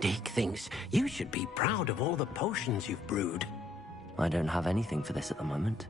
Dick thinks you should be proud of all the potions you've brewed. I don't have anything for this at the moment.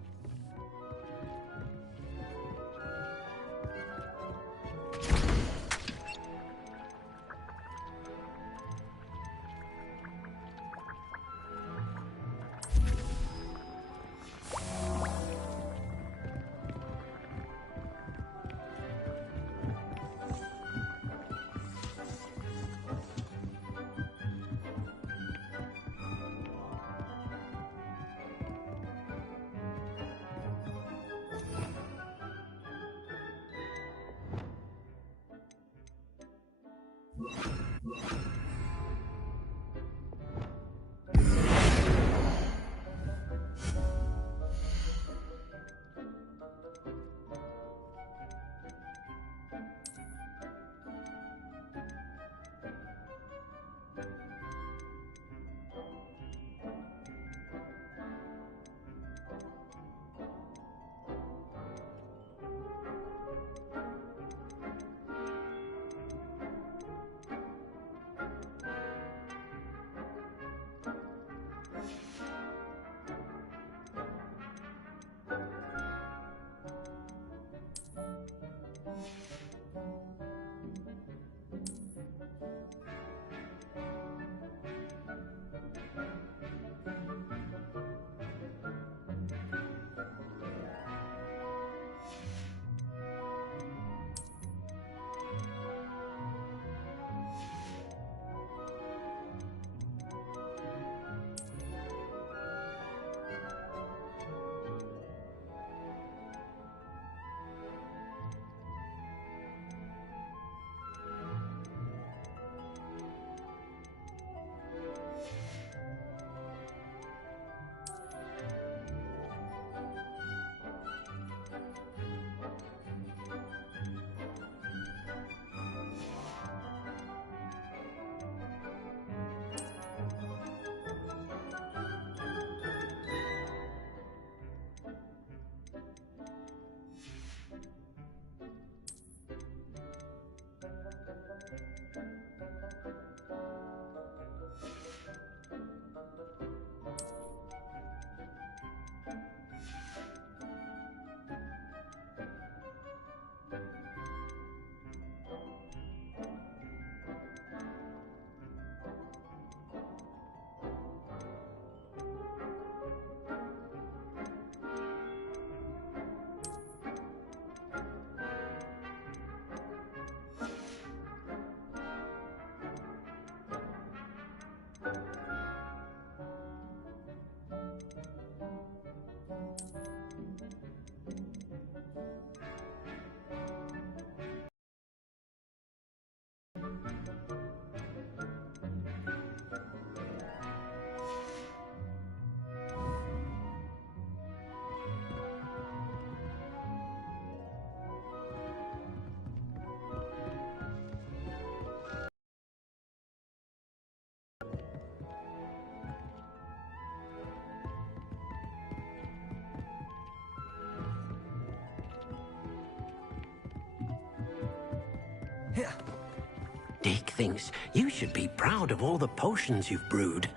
Dick thinks you should be proud of all the potions you've brewed.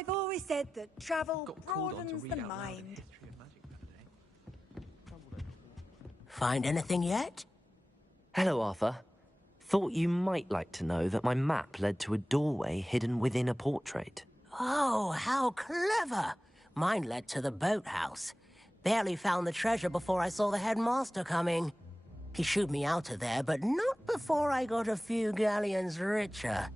I've always said that travel broadens the mind. Find anything yet? Hello, Arthur. Thought you might like to know that my map led to a doorway hidden within a portrait. Oh, how clever! Mine led to the boathouse. Barely found the treasure before I saw the headmaster coming. He shooed me out of there, but not before I got a few galleons richer.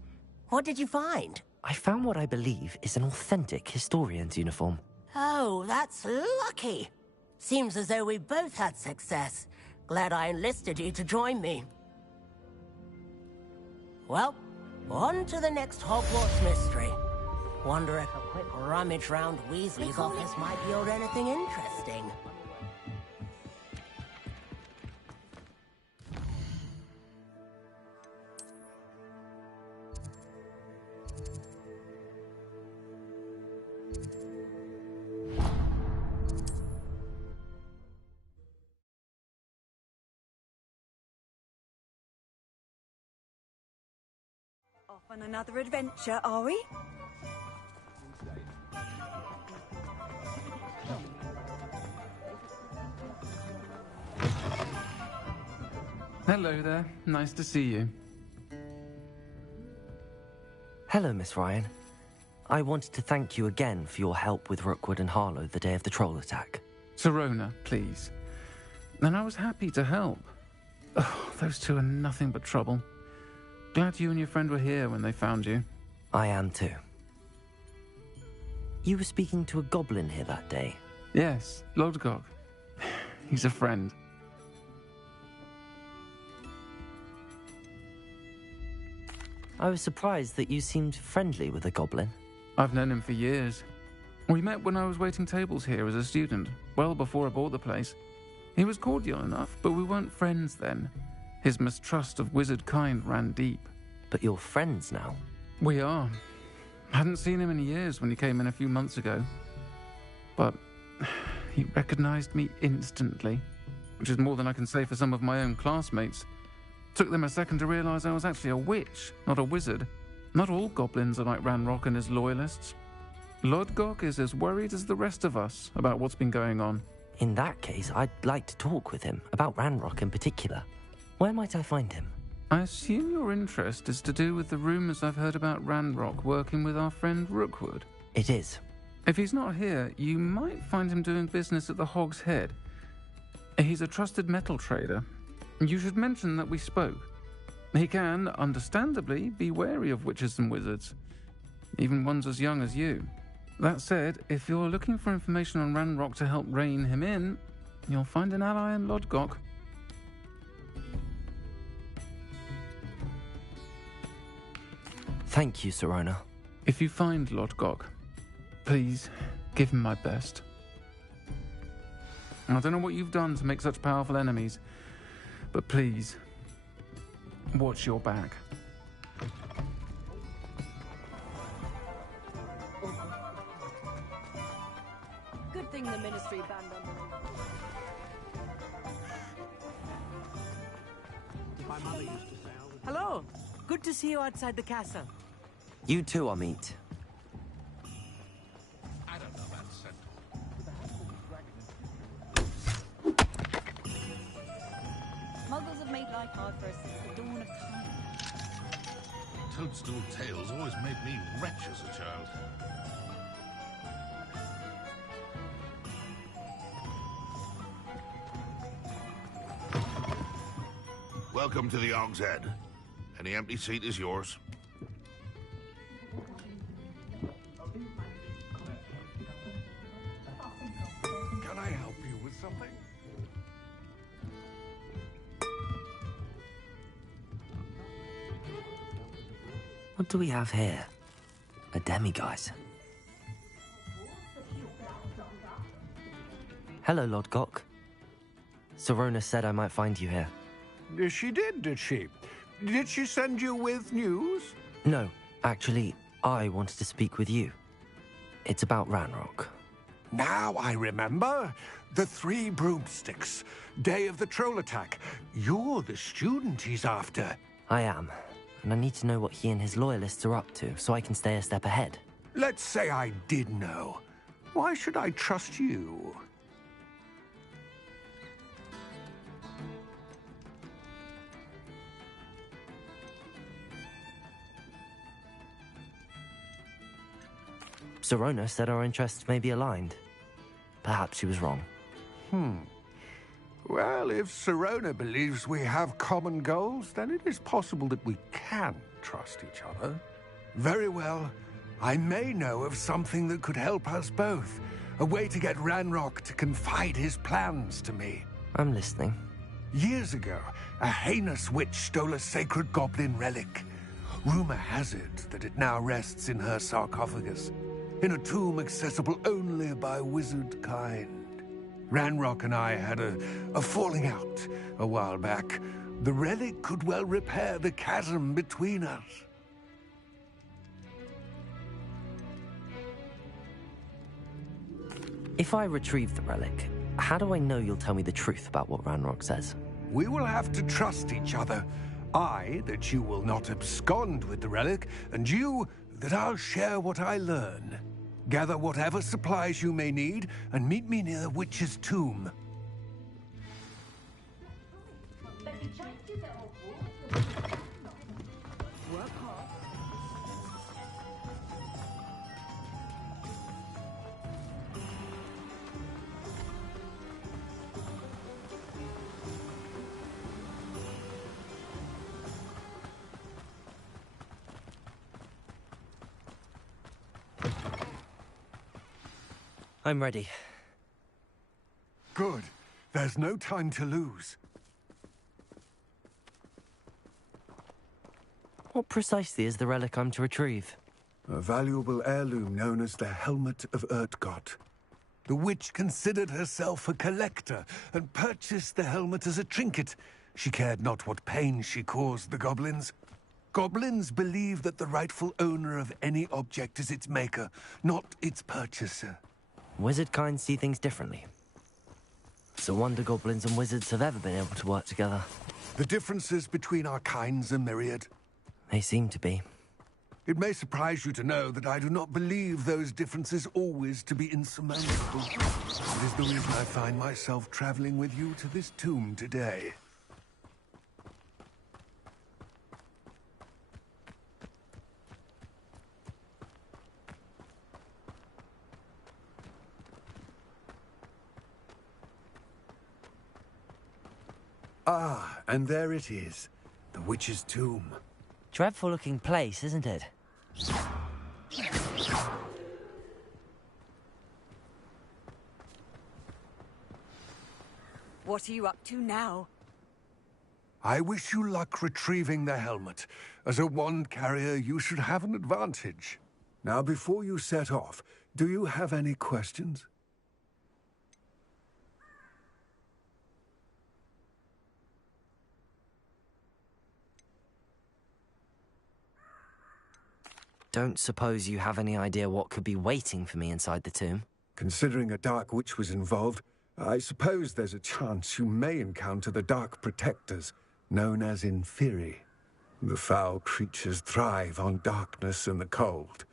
What did you find? I found what I believe is an authentic historian's uniform. Oh, that's lucky. Seems as though we both had success. Glad I enlisted you to join me. Well, on to the next Hogwarts mystery. Wonder if a quick rummage round Weasley's office might yield anything interesting. Off on another adventure, are we? Hello there. Nice to see you. Hello, Miss Ryan. I wanted to thank you again for your help with Rookwood and Harlow the day of the troll attack. Sirona, please. And I was happy to help. Oh, those two are nothing but trouble. Glad you and your friend were here when they found you. I am too. You were speaking to a goblin here that day. Yes, Lodgok. He's a friend. I was surprised that you seemed friendly with a goblin. I've known him for years. We met when I was waiting tables here as a student, well before I bought the place. He was cordial enough, but we weren't friends then. His mistrust of wizard kind ran deep. But you're friends now? We are. Hadn't seen him in years when he came in a few months ago. But he recognized me instantly, which is more than I can say for some of my own classmates. Took them a second to realize I was actually a witch, not a wizard. Not all goblins are like Ranrock and his loyalists. Lodgok is as worried as the rest of us about what's been going on. In that case, I'd like to talk with him, about Ranrock in particular. Where might I find him? I assume your interest is to do with the rumors I've heard about Ranrock working with our friend Rookwood. It is. If he's not here, you might find him doing business at the Hog's Head. He's a trusted metal trader. You should mention that we spoke. He can, understandably, be wary of witches and wizards, even ones as young as you. That said, if you're looking for information on Ranrock to help rein him in, you'll find an ally in Lodgok. Thank you, Sirona. If you find Lodgok, please give him my best. I don't know what you've done to make such powerful enemies, but please, watch your back. Good thing the Ministry banned on Hello. Good to see you outside the castle. You too, Amit. I don't know about simple. Muggles have made life hard for us since the dawn of time. Toadstool tales always made me wretch as a child. Welcome to the Hog's Head. Any empty seat is yours. Can I help you with something? What do we have here? A demiguise. Hello, Lodgok. Sirona said I might find you here. She did she? Did she send you with news? No, actually, I wanted to speak with you. It's about Ranrock. Now I remember. The 3 broomsticks. Day of the troll attack. You're the student he's after. I am, and I need to know what he and his loyalists are up to so I can stay a step ahead. Let's say I did know. Why should I trust you? Sirona said our interests may be aligned. Perhaps she was wrong. Well, if Sirona believes we have common goals, then it is possible that we can trust each other. Very well. I may know of something that could help us both. A way to get Ranrock to confide his plans to me. I'm listening. Years ago, a heinous witch stole a sacred goblin relic. Rumor has it that it now rests in her sarcophagus, in a tomb accessible only by wizard kind. Ranrock and I had a falling out a while back. The relic could well repair the chasm between us. If I retrieve the relic, how do I know you'll tell me the truth about what Ranrock says? We will have to trust each other. I, that you will not abscond with the relic, and you, that I'll share what I learn. Gather whatever supplies you may need, and meet me near the witch's tomb. I'm ready. Good. There's no time to lose. What precisely is the relic I'm to retrieve? A valuable heirloom known as the Helmet of Urtgott. The witch considered herself a collector and purchased the helmet as a trinket. She cared not what pain she caused the goblins. Goblins believe that the rightful owner of any object is its maker, not its purchaser. Wizard kind see things differently. It's a wonder goblins and wizards have ever been able to work together. The differences between our kinds are myriad. They seem to be. It may surprise you to know that I do not believe those differences always to be insurmountable. It is the reason I find myself traveling with you to this tomb today. Ah, and there it is. The witch's tomb. Dreadful looking place, isn't it? What are you up to now? I wish you luck retrieving the helmet. As a wand carrier, you should have an advantage. Now, before you set off, do you have any questions? Don't suppose you have any idea what could be waiting for me inside the tomb? Considering a Dark Witch was involved, I suppose there's a chance you may encounter the Dark Protectors, known as Inferi. The foul creatures thrive on darkness and the cold.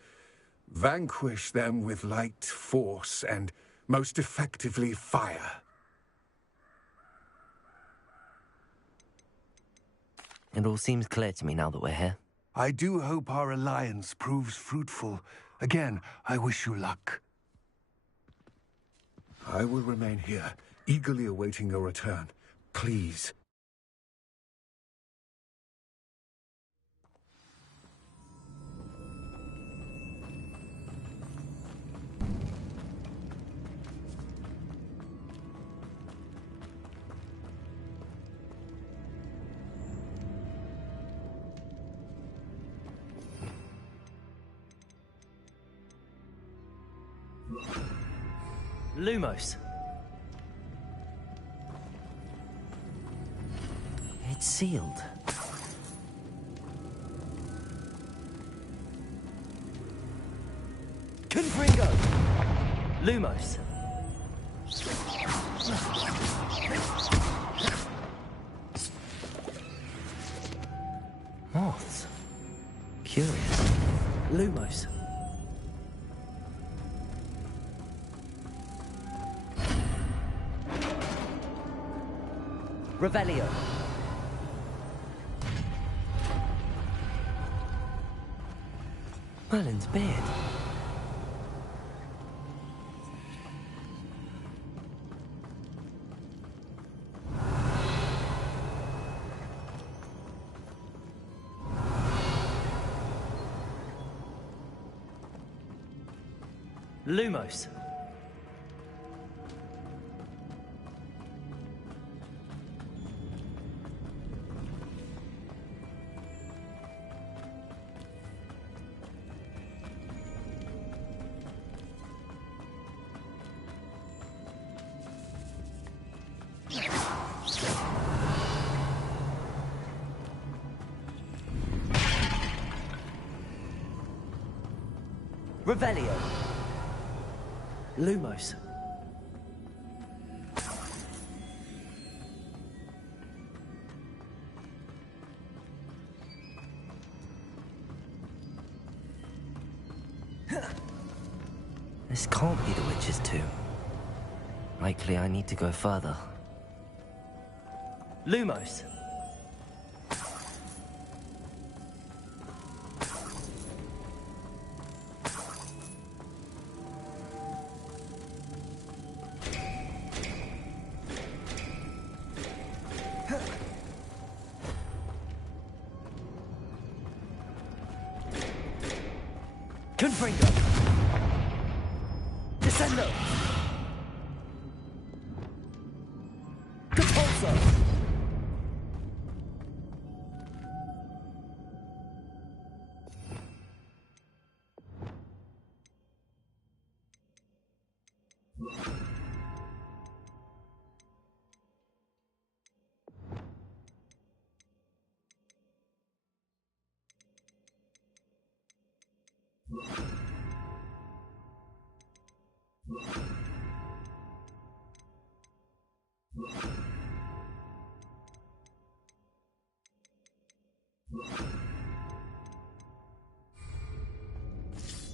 Vanquish them with light, force, and, most effectively, fire. It all seems clear to me now that we're here. I do hope our alliance proves fruitful. Again, I wish you luck. I will remain here, eagerly awaiting your return. Please. Lumos. It's sealed. Confringo! Lumos. Moths. Curious. Lumos. Revelio. Merlin's beard. Lumos. Revelio. Lumos. This can't be the witch's tomb. Likely I need to go further. Lumos. Confringo. Descendo. Capulso.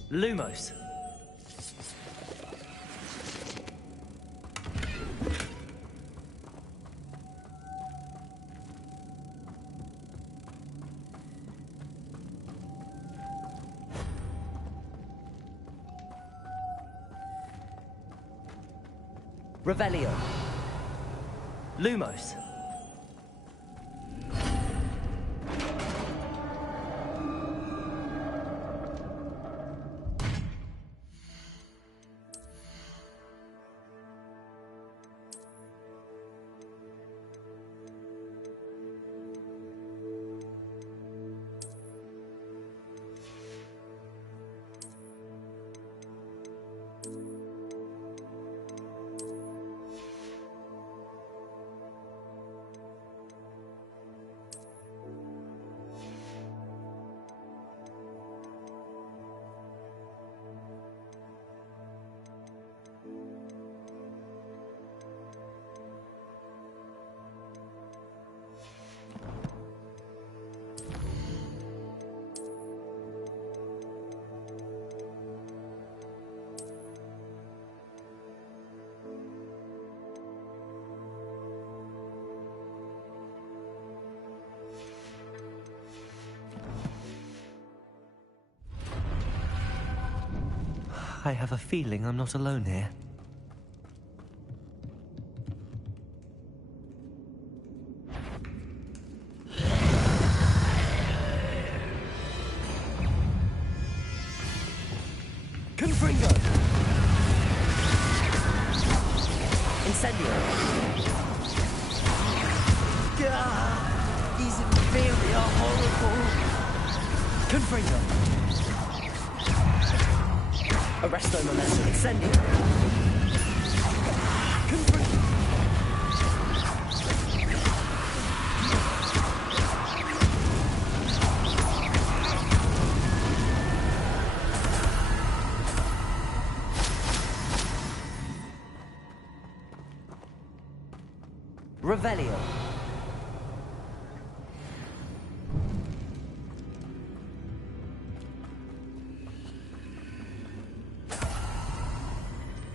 Lumos. Revelio. Lumos. I have a feeling I'm not alone here. Confringo! Incendio! Gah! These inferi are horrible! Confringo! Arresto momentum. Incendio! Confringo! Revelio.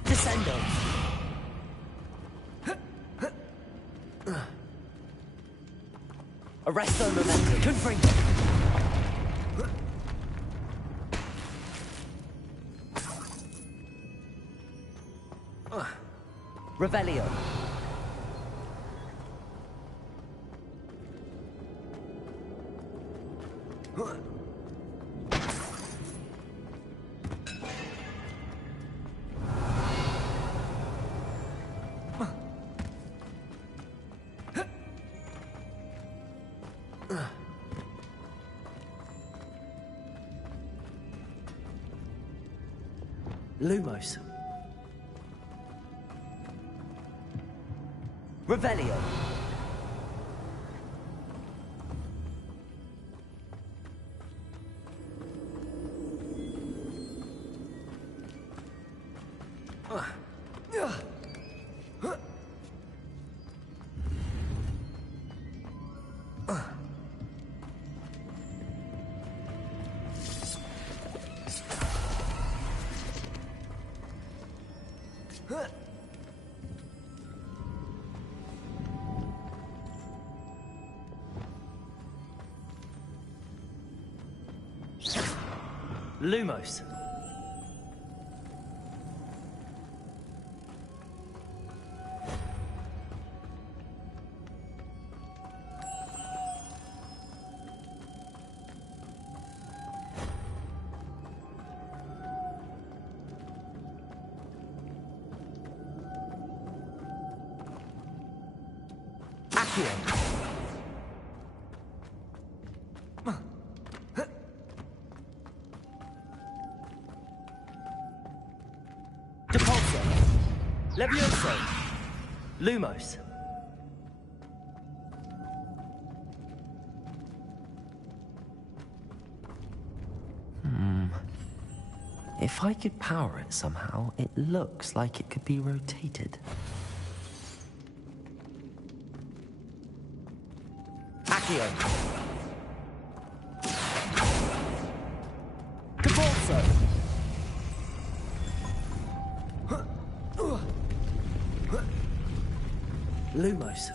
Descendo. Arresto momentum. Confringo. Revelio. Lumos. Revelio. Lumos. Accio. Depulso. Levioso. Lumos. If I could power it somehow, it looks like it could be rotated. Accio. Depulso. Lumos.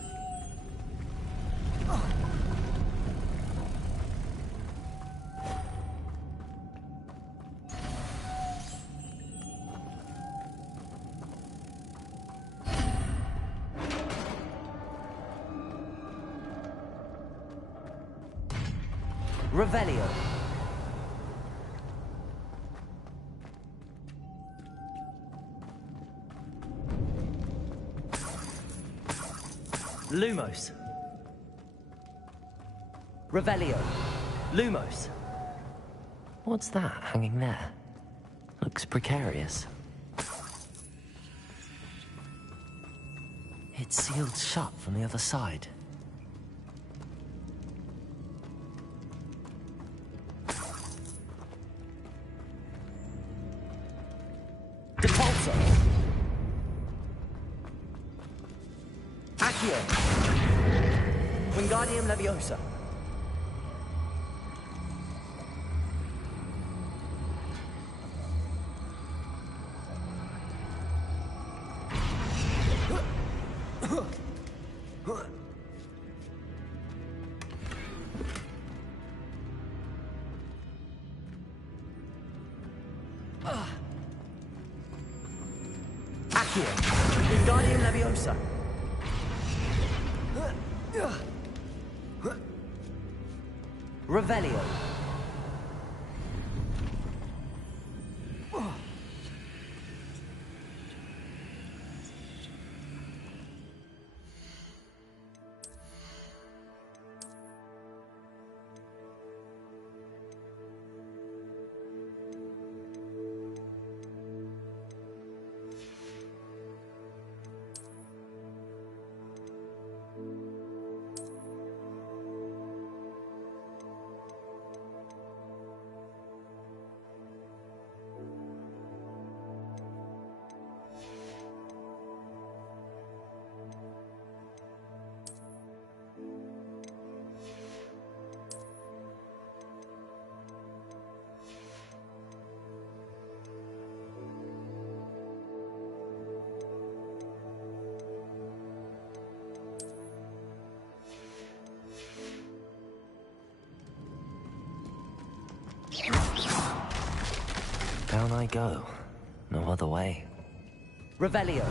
Revelio. Lumos. Revelio. Lumos. What's that hanging there? Looks precarious. It's sealed shut from the other side. Depulso. Accio. Wingardium Leviosa. Accio. Wingardium Leviosa. Revelio. I go. No other way. Revelio.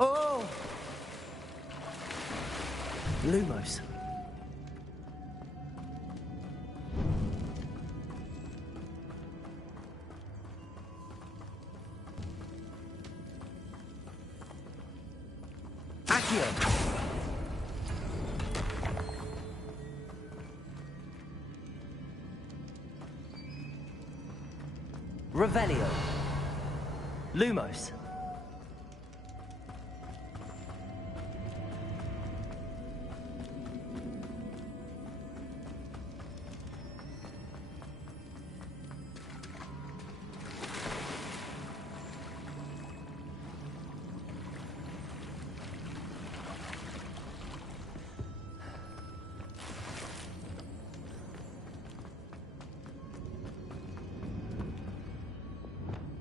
Oh! Lumos. Accio. Revelio. Lumos.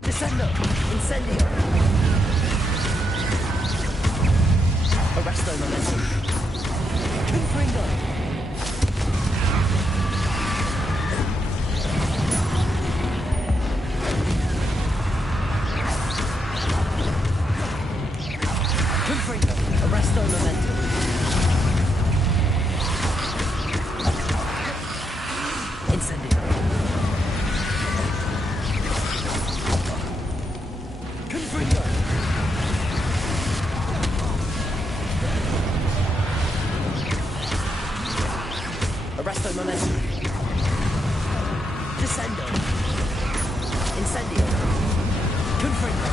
Descendo! Incendio! Arresto momentum. Confringo! Confringo! Arresto momentum. Incendio! Confringo! Arresto momentum. Descendo. Incendio. Confringo.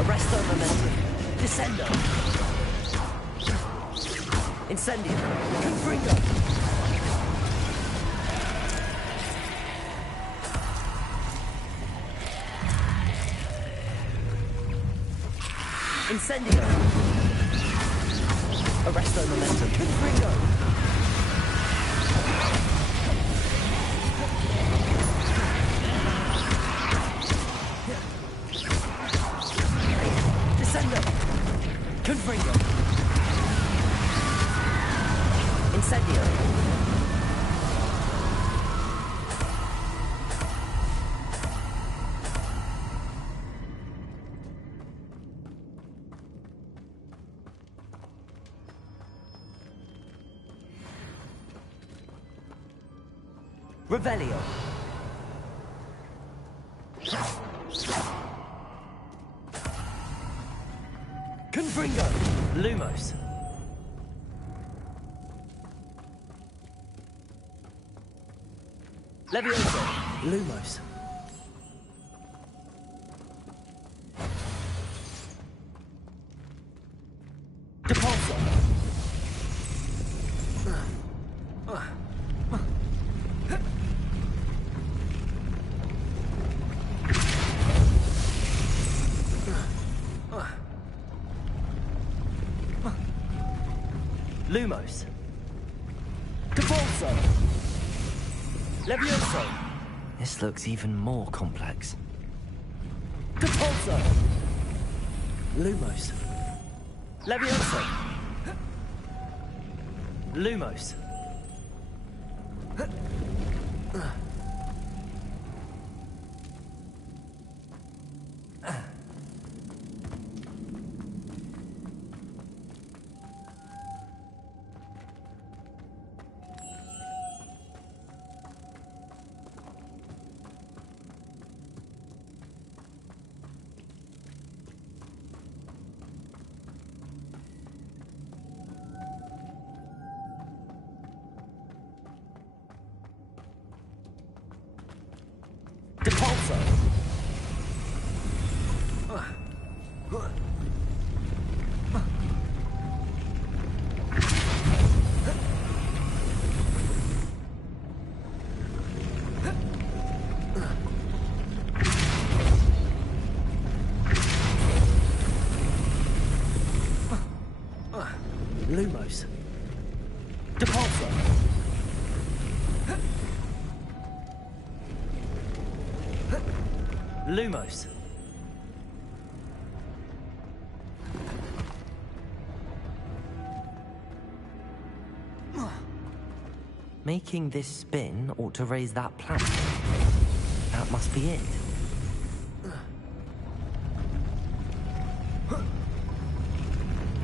Arresto momentum. Descendo. Incendio. Confringo. Incendio! Arresto momentum. Confringo! Descendo! Confringo! Incendio! Revelio. Confringo. Lumos. Levioso. Lumos. Depulso. Lumos. Depulso. Levioso. This looks even more complex. Depulso. Lumos. Levioso. Lumos. Lumos. Depulso. Lumos. Making this spin ought to raise that plank. That must be it.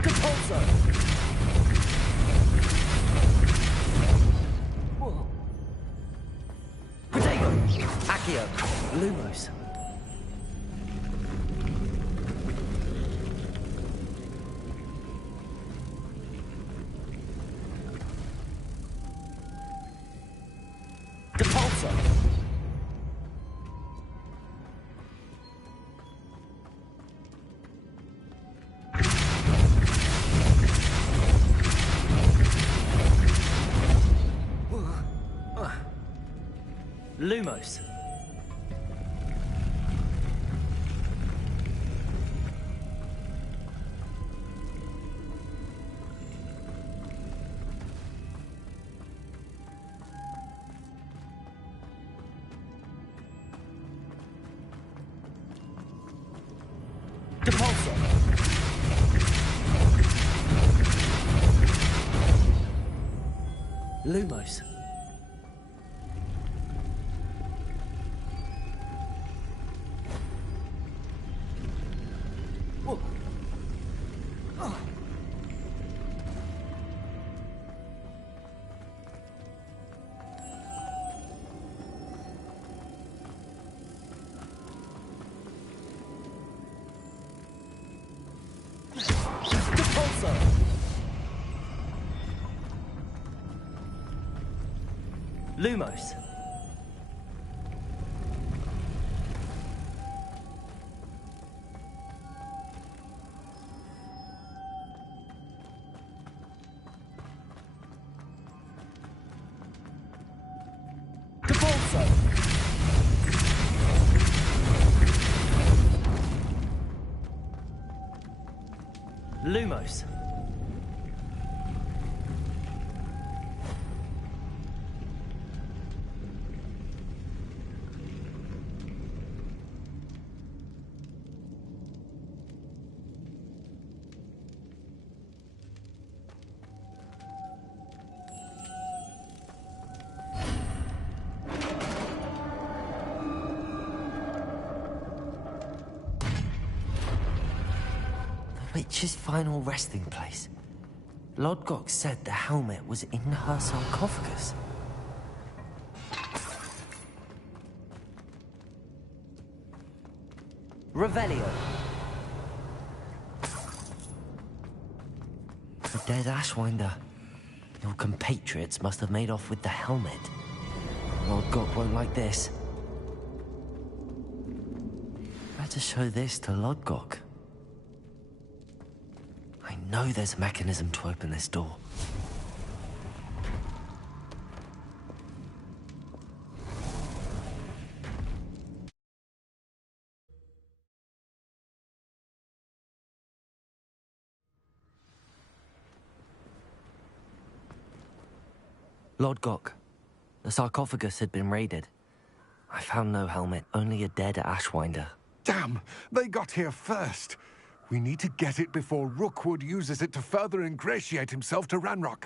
Depulso! Whoa. Protego! Accio! Lumos. Depulso! Lumos. Depulso. Lumos. Whoa. Oh. Depulso. Lumos. Depulso. Lumos. The witch's final resting place. Lodgok said the helmet was in her sarcophagus. Revelio. The dead Ashwinder. Your compatriots must have made off with the helmet. Lodgok won't like this. Better show this to Lodgok. I know there's a mechanism to open this door. Lodgok, the sarcophagus had been raided. I found no helmet, only a dead Ashwinder. Damn! They got here first. We need to get it before Rookwood uses it to further ingratiate himself to Ranrock.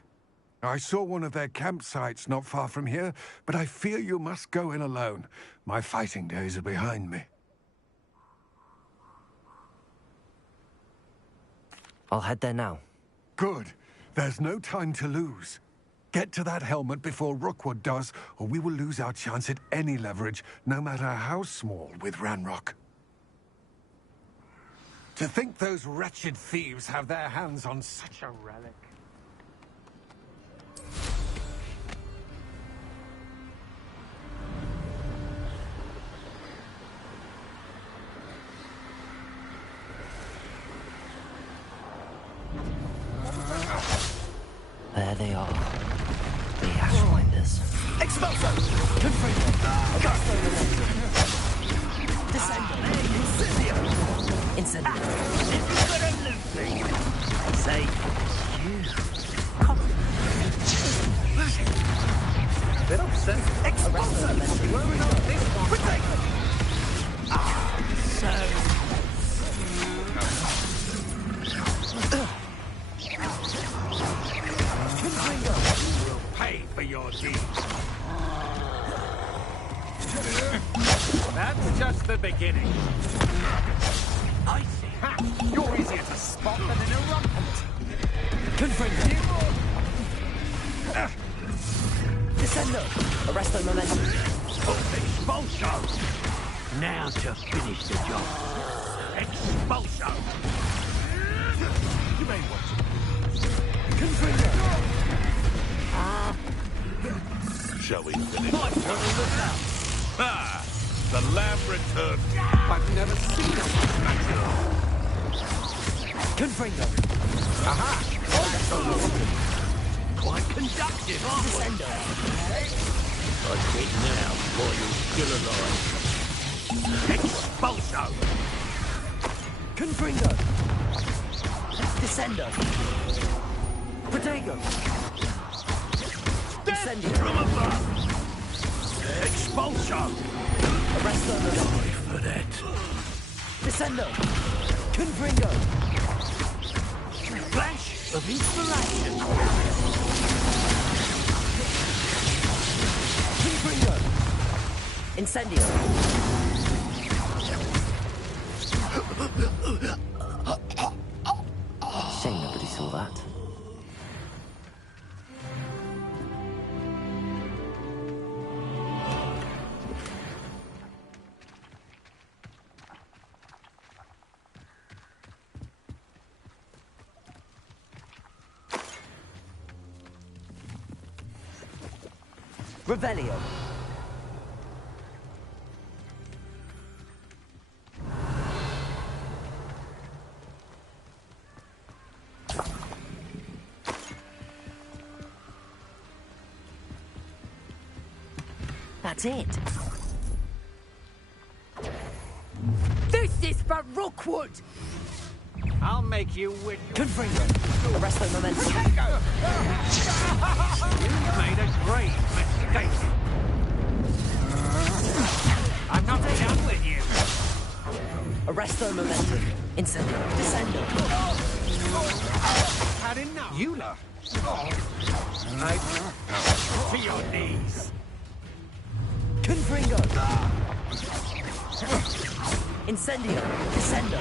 I saw one of their campsites not far from here, but I fear you must go in alone. My fighting days are behind me. I'll head there now. Good. There's no time to lose. Get to that helmet before Rookwood does, or we will lose our chance at any leverage, no matter how small, with Ranrock. To think those wretched thieves have their hands on such a relic. There they are. The Ashwinders. Expulso! Confringo! Descendo! Incendio! Incendio! If you're gonna loot me, I say you. Pay for your deeds. That's just the beginning. I see. Ha! You're easier to spot than an irrumpent. Confringo! Descendo! Arresto momentum. Expulso! Now to finish the job. Expulso! You may want to. Confringo! Shall we finish? Might want to look out. Ah! The lamb returned. I've never seen a smash. Confringo! Aha! Quite conductive, aren't we? Descendo! I think now while you're still alive. Expulso! Confringo! Descendo! Protego! Descendo! From above! Expulso! Arresto momentum. Sorry for that. Descendo! Confringo! Flash of inspiration! Confringo! Incendio! Shame nobody saw that. Revelio. That's it. This is for Rookwood! I'll make you wish you Confringo. Arresto momentum. made a great mistake. I'm not done with you. Arresto momentum. Incendio. Descendo. Had enough. You love. To your knees. Confringo. Incendio. Descendo.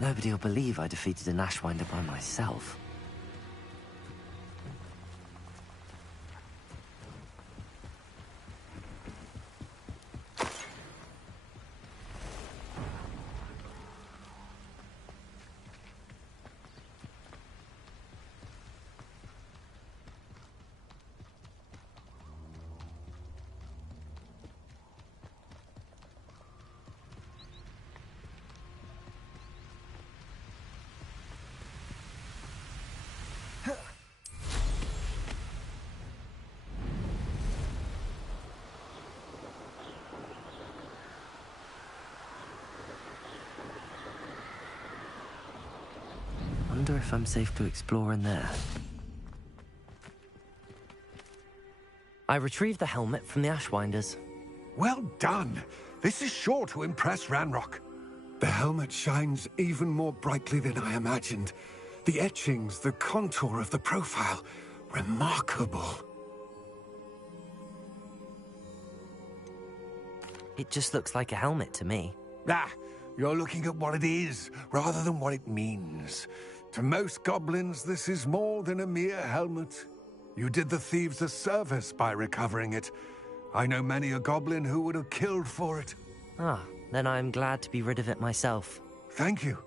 Nobody will believe I defeated an Ashwinder by myself. Wonder if I'm safe to explore in there. I retrieved the helmet from the Ashwinders. Well done. This is sure to impress Ranrock. The helmet shines even more brightly than I imagined. The etchings, the contour of the profile. Remarkable. It just looks like a helmet to me. Ah, you're looking at what it is, rather than what it means. To most goblins, this is more than a mere helmet. You did the thieves a service by recovering it. I know many a goblin who would have killed for it. Ah, then I'm glad to be rid of it myself. Thank you.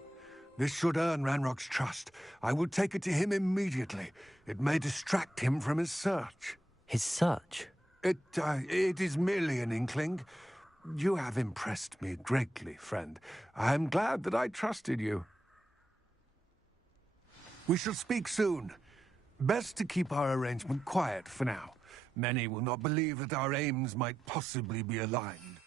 This should earn Ranrock's trust. I will take it to him immediately. It may distract him from his search. His search? It is merely an inkling. You have impressed me greatly, friend. I am glad that I trusted you. We shall speak soon. Best to keep our arrangement quiet for now. Many will not believe that our aims might possibly be aligned.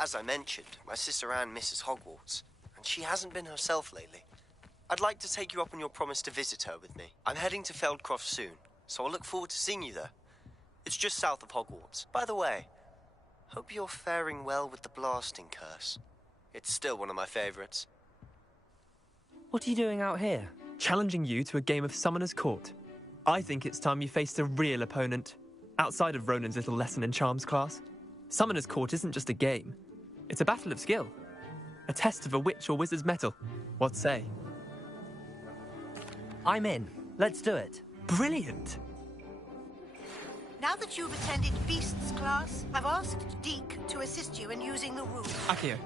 As I mentioned, my sister Anne misses Hogwarts, and she hasn't been herself lately. I'd like to take you up on your promise to visit her with me. I'm heading to Feldcroft soon, so I'll look forward to seeing you there. It's just south of Hogwarts. By the way, hope you're faring well with the blasting curse. It's still one of my favorites. What are you doing out here? Challenging you to a game of Summoner's Court. I think it's time you faced a real opponent, outside of Ronan's little lesson in charms class. Summoner's Court isn't just a game. It's a battle of skill. A test of a witch or wizard's mettle. What say? I'm in. Let's do it. Brilliant! Now that you've attended Beasts class, I've asked Deke to assist you in using the room. Accio.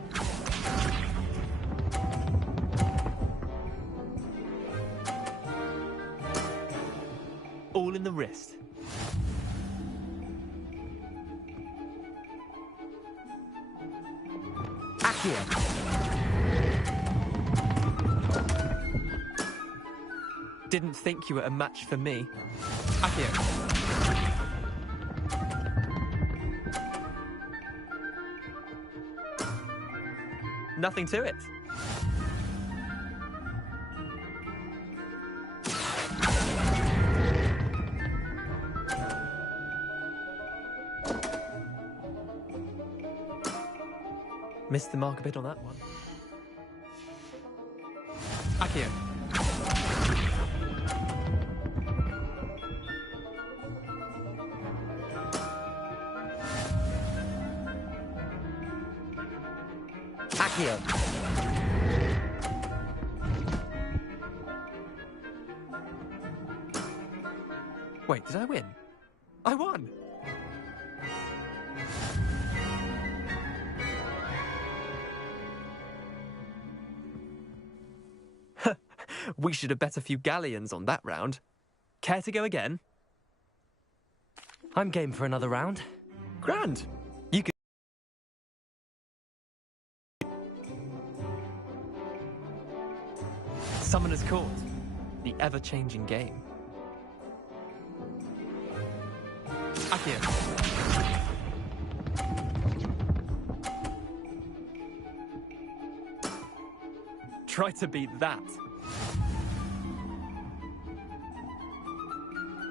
All in the wrist. Accio. Didn't think you were a match for me. Accio. Nothing to it. Missed the mark a bit on that one. Accio. Accio. Wait, did I win? I won! We should have bet a few galleons on that round. Care to go again? I'm game for another round. Grand! You could... Summoner's Court. The ever-changing game. Accio. Try to beat that.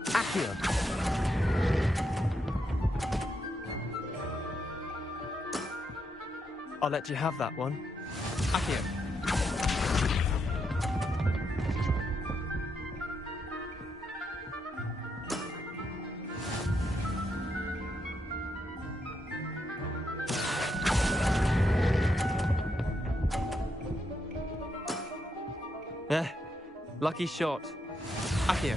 Accio. I'll let you have that one. Accio. Lucky shot. Accio.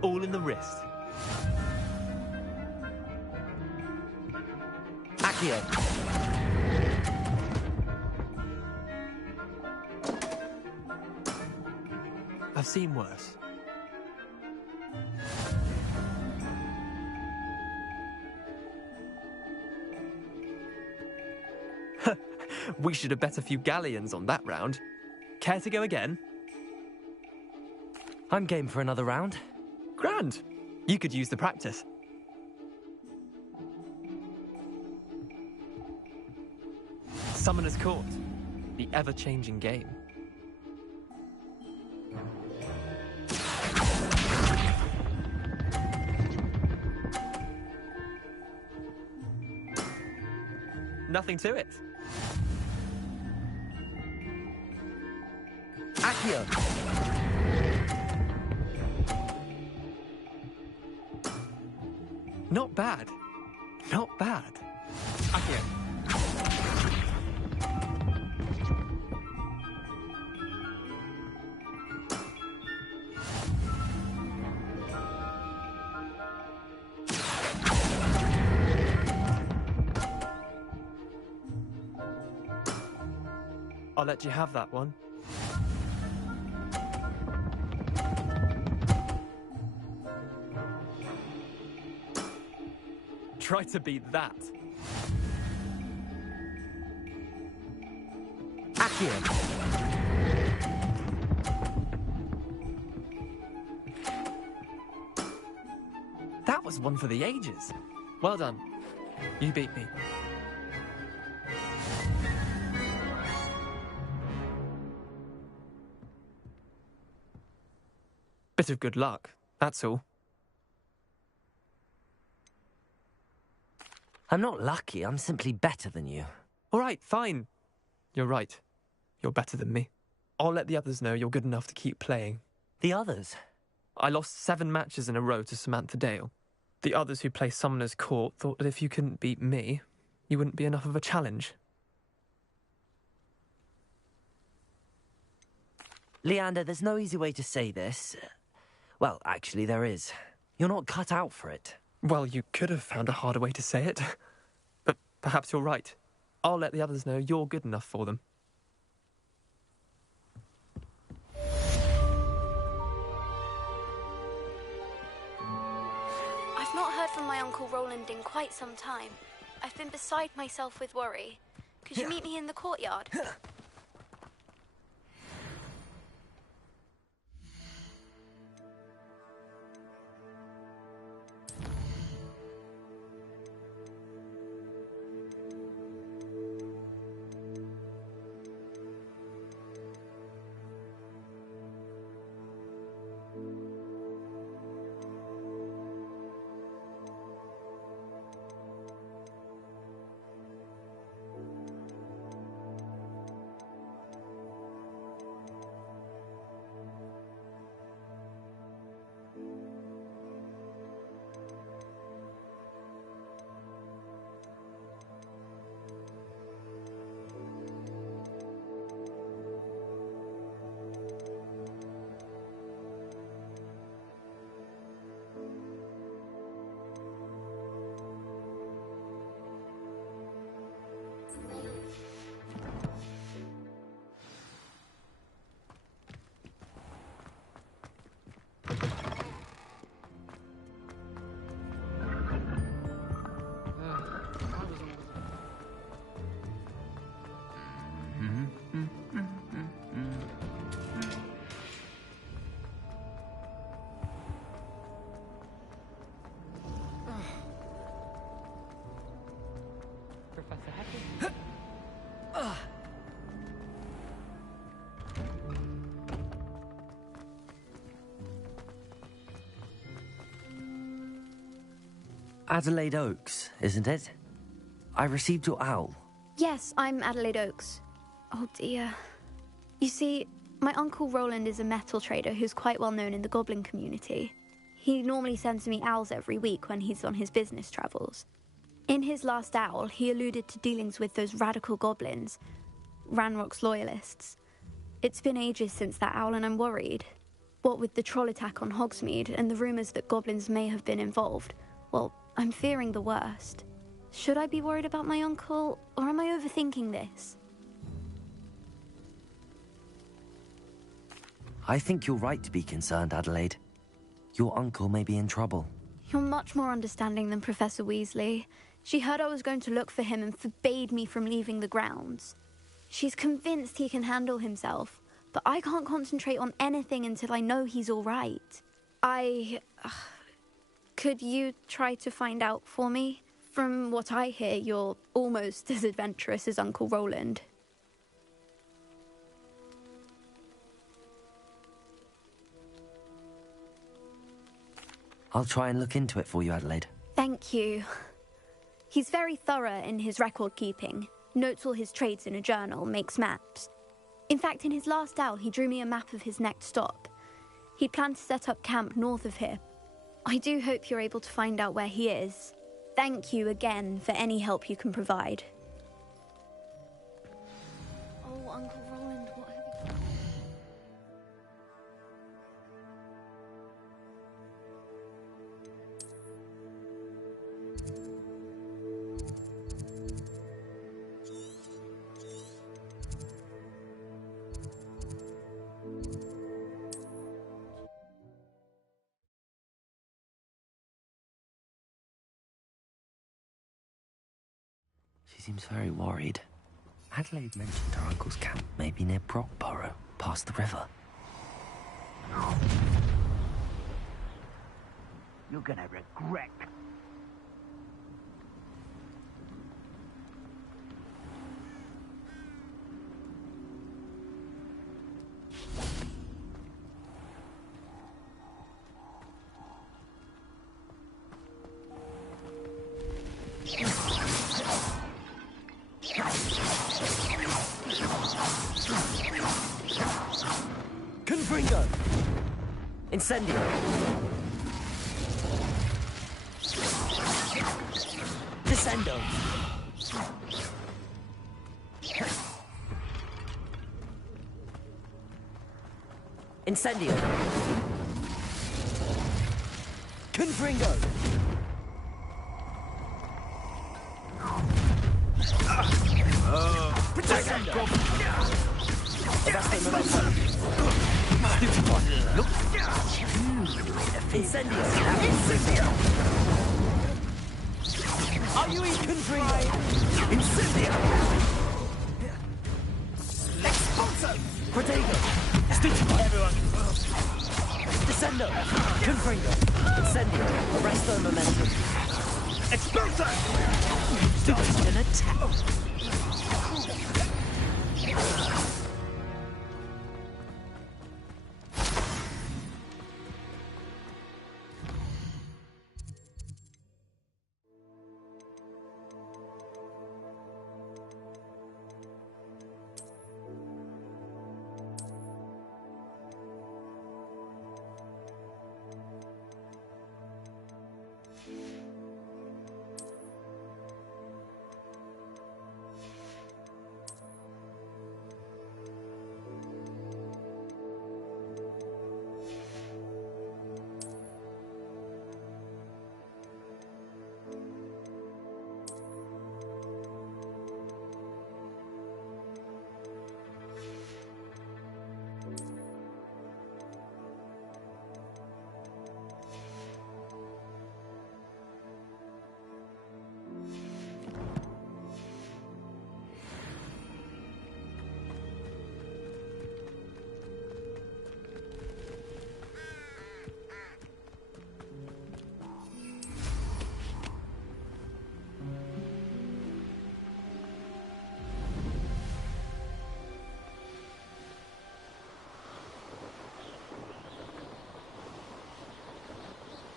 All in the wrist. Accio. I've seen worse. We should have bet a few galleons on that round. Care to go again? I'm game for another round. Grand. You could use the practice. Summoner's Court. The ever-changing game. Nothing to it. Accio. Not bad. Not bad. I'll let you have that one. Try to beat that. Accio! That was one for the ages. Well done. You beat me. Bit of good luck, that's all. I'm not lucky, I'm simply better than you. All right, fine. You're right. You're better than me. I'll let the others know you're good enough to keep playing. The others? I lost 7 matches in a row to Samantha Dale. The others who play Summoner's Court thought that if you couldn't beat me, you wouldn't be enough of a challenge. Leander, there's no easy way to say this. Well, actually, there is. You're not cut out for it. Well, you could have found a harder way to say it. But perhaps you're right. I'll let the others know you're good enough for them. I've not heard from my Uncle Roland in quite some time. I've been beside myself with worry. Could you meet me in the courtyard? Adelaide Oaks, isn't it? I received your owl. Yes, I'm Adelaide Oaks. Oh dear. You see, my Uncle Roland is a metal trader who's quite well known in the goblin community. He normally sends me owls every week when he's on his business travels. In his last owl, he alluded to dealings with those radical goblins, Ranrock's loyalists. It's been ages since that owl and I'm worried. What with the troll attack on Hogsmeade and the rumours that goblins may have been involved, well, I'm fearing the worst. Should I be worried about my uncle, or am I overthinking this? I think you're right to be concerned, Adelaide. Your uncle may be in trouble. You're much more understanding than Professor Weasley. She heard I was going to look for him and forbade me from leaving the grounds. She's convinced he can handle himself, but I can't concentrate on anything until I know he's all right. Could you try to find out for me? From what I hear, you're almost as adventurous as Uncle Roland. I'll try and look into it for you, Adelaide. Thank you. He's very thorough in his record keeping, notes all his trades in a journal, makes maps. In fact, in his last owl, he drew me a map of his next stop. He planned to set up camp north of here. I do hope you're able to find out where he is. Thank you again for any help you can provide. Oh, Uncle Roland, what have you... seems very worried. Adelaide mentioned her uncle's camp may be near Brockborough, past the river. You're gonna regret. Confringo! Incendio! Descendo! Incendio! Confringo! Descendo! Incendio! Incendio! Are you in Confringo? Incendio! Expulso! Protego! Stupefy! Everyone! Descendo! Confringo! Incendio! Arresto momentum! Expulso! Dodge an attack!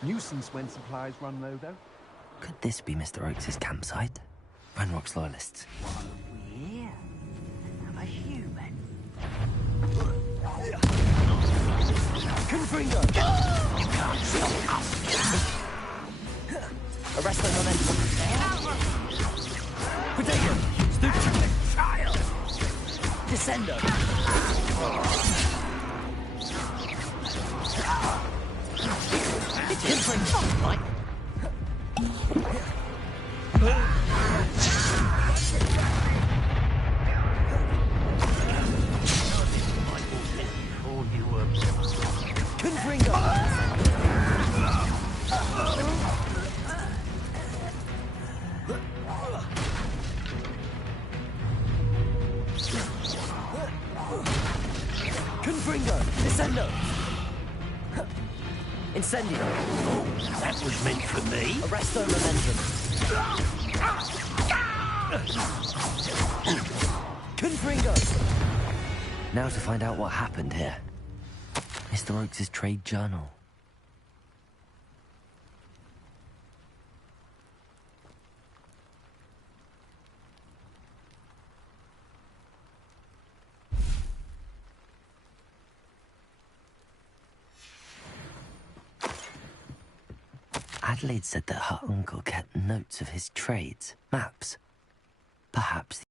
Nuisance when supplies run low, though. Could this be Mr. Oakes' campsite? Renrock's loyalists. Yeah. I'm a human. Confringo! You can't stop us! Arrest the momentum. Protego! Stupid child! Descendo! It's Confringo! Right? Confringo! Confringo! Descendo! Incendio! Oh, that was meant for me. Arresto momentum. Confringo! Now to find out what happened here. Mr. Oakes' trade journal. Adelaide said that her uncle kept notes of his trades, maps. Perhaps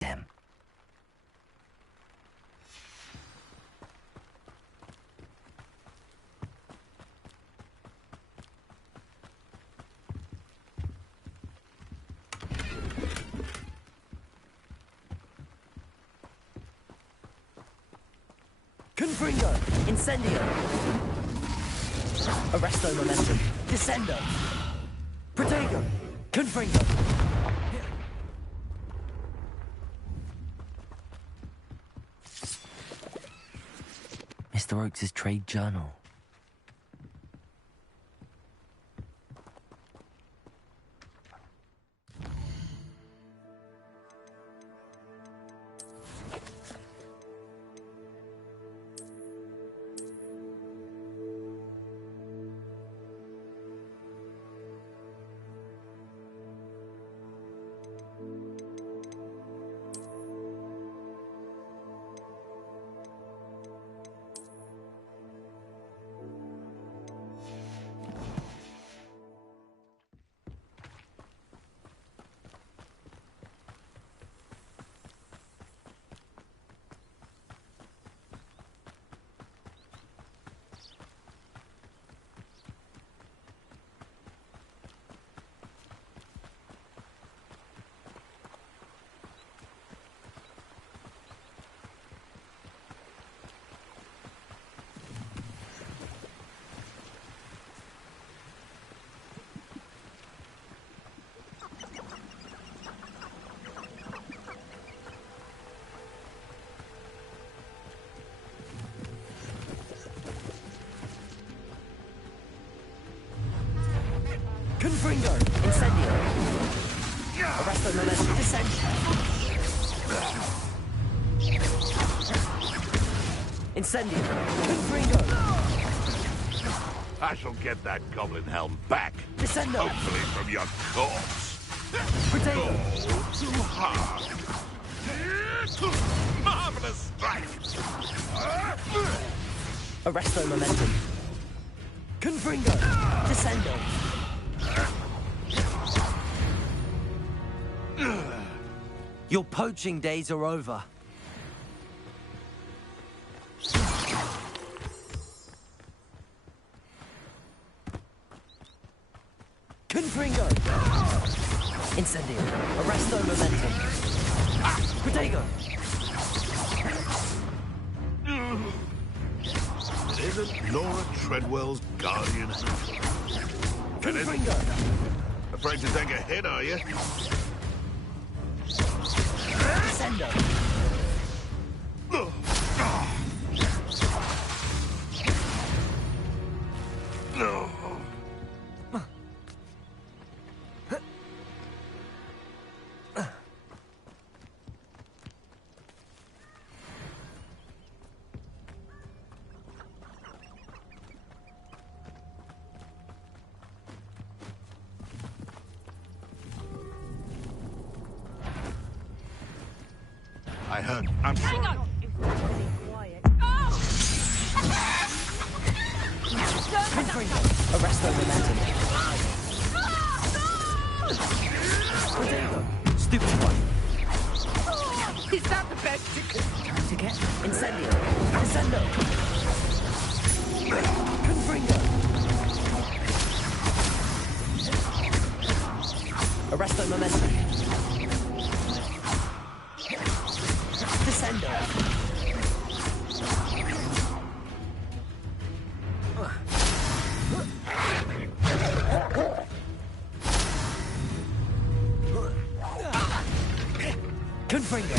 him. Confringo! Incendio! Arresto momentum! Descendo! Protego! Confringo! Mr. Oakes' trade journal. Confringo! Incendio! Arresto momentum! Descend! Incendio! Confringo! I shall get that goblin helm back. Descendo! Hopefully from your corpse. Potato! Oh, too hard. Marvelous strike! Arresto momentum! Confringo! Descendo! Your poaching days are over. Confringo! Incendio! Arresto momentum! Protego! It isn't Laura Treadwell's guardian angel. Confringo! Afraid to take a hit, are you? Descendo! I heard. I'm sorry. Hang on! Confringo! Arresto momentum! Protego! Stupid one! Is that the best you can... Time to get Incendio! Descendo! Confringo! Arresto momentum! Descendo! Confringo!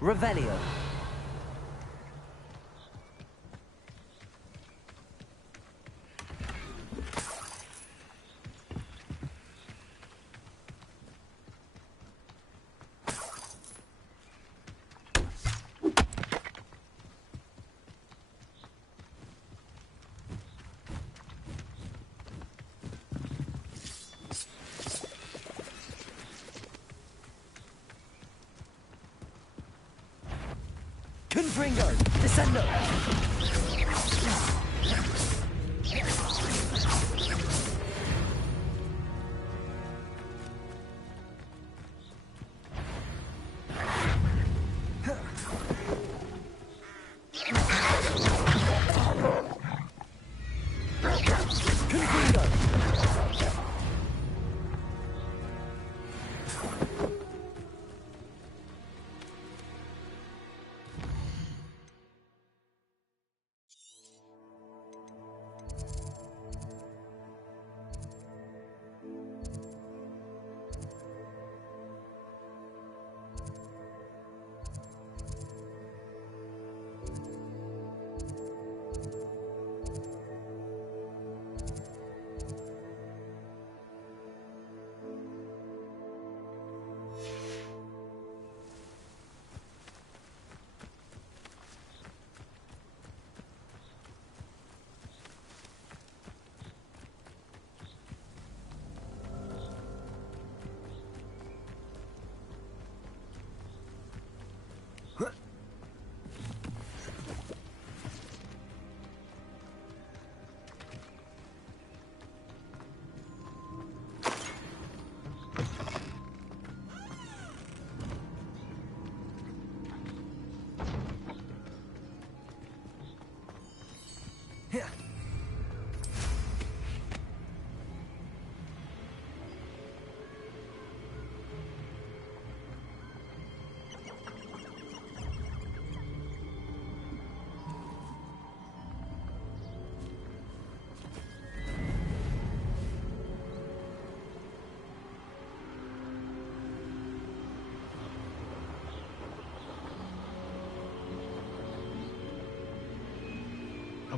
Revelio. Confringo! Descendo!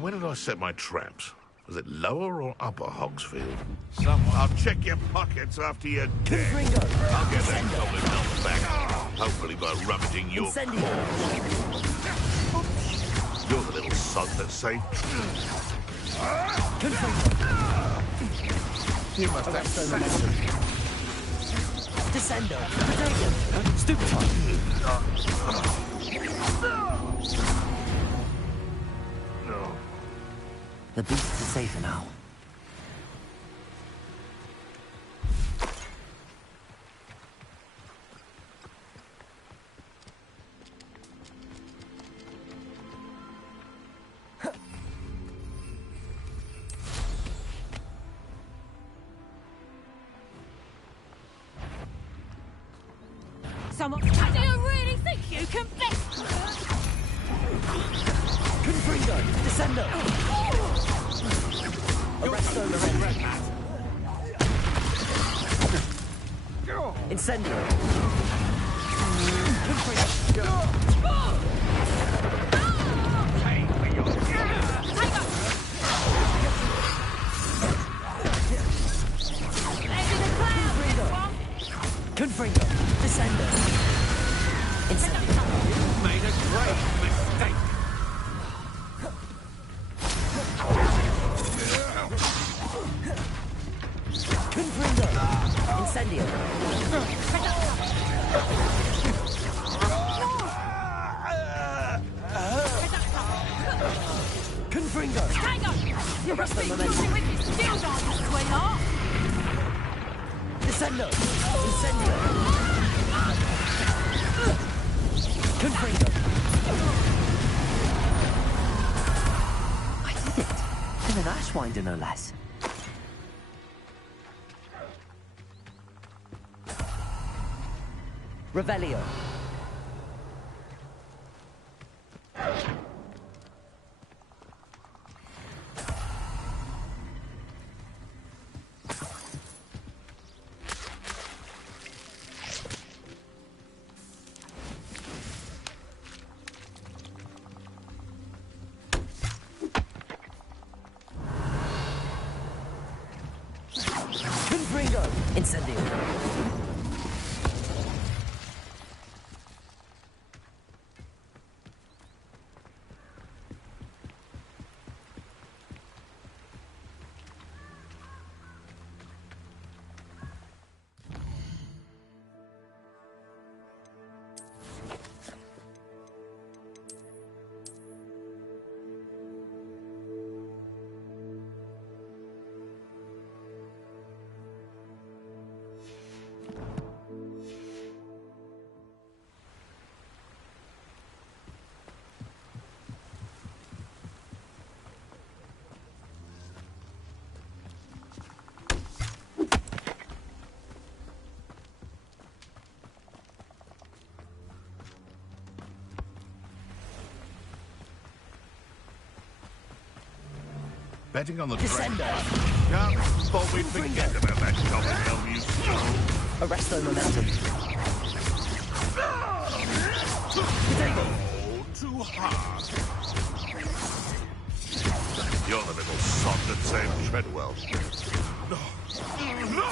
And where did I set my traps? Was it lower or upper Hogsfield? Someone. I'll check your pockets after you're dead. Ringo. I'll get that goblin helmet back. Hopefully by rummaging your Incendio. You're the little sod that saved. You must have momentum. Descendo. Potato. Stupefy. No. The beasts are safer now. Someone. Do you really think you can best? Confringo. Descendo. Arresto Lorenzo. Incendio. Confringo. Descendo. Incendio. You made a great mistake. Confringo. Incendio. Confringo. Hang on! You're Arresto rusting momentum. with your skills on you, sweetheart! Descendo. Incendio. Confringo. I did it. In an ashwinder, no less. Revelio. Confringo. Incendio. Betting on the Descendo. Can't thought we'd forget about that goblin helm you stole. Arresto momentum. Potato. Oh, too hard. You're the little sod that saved Treadwell. No! No!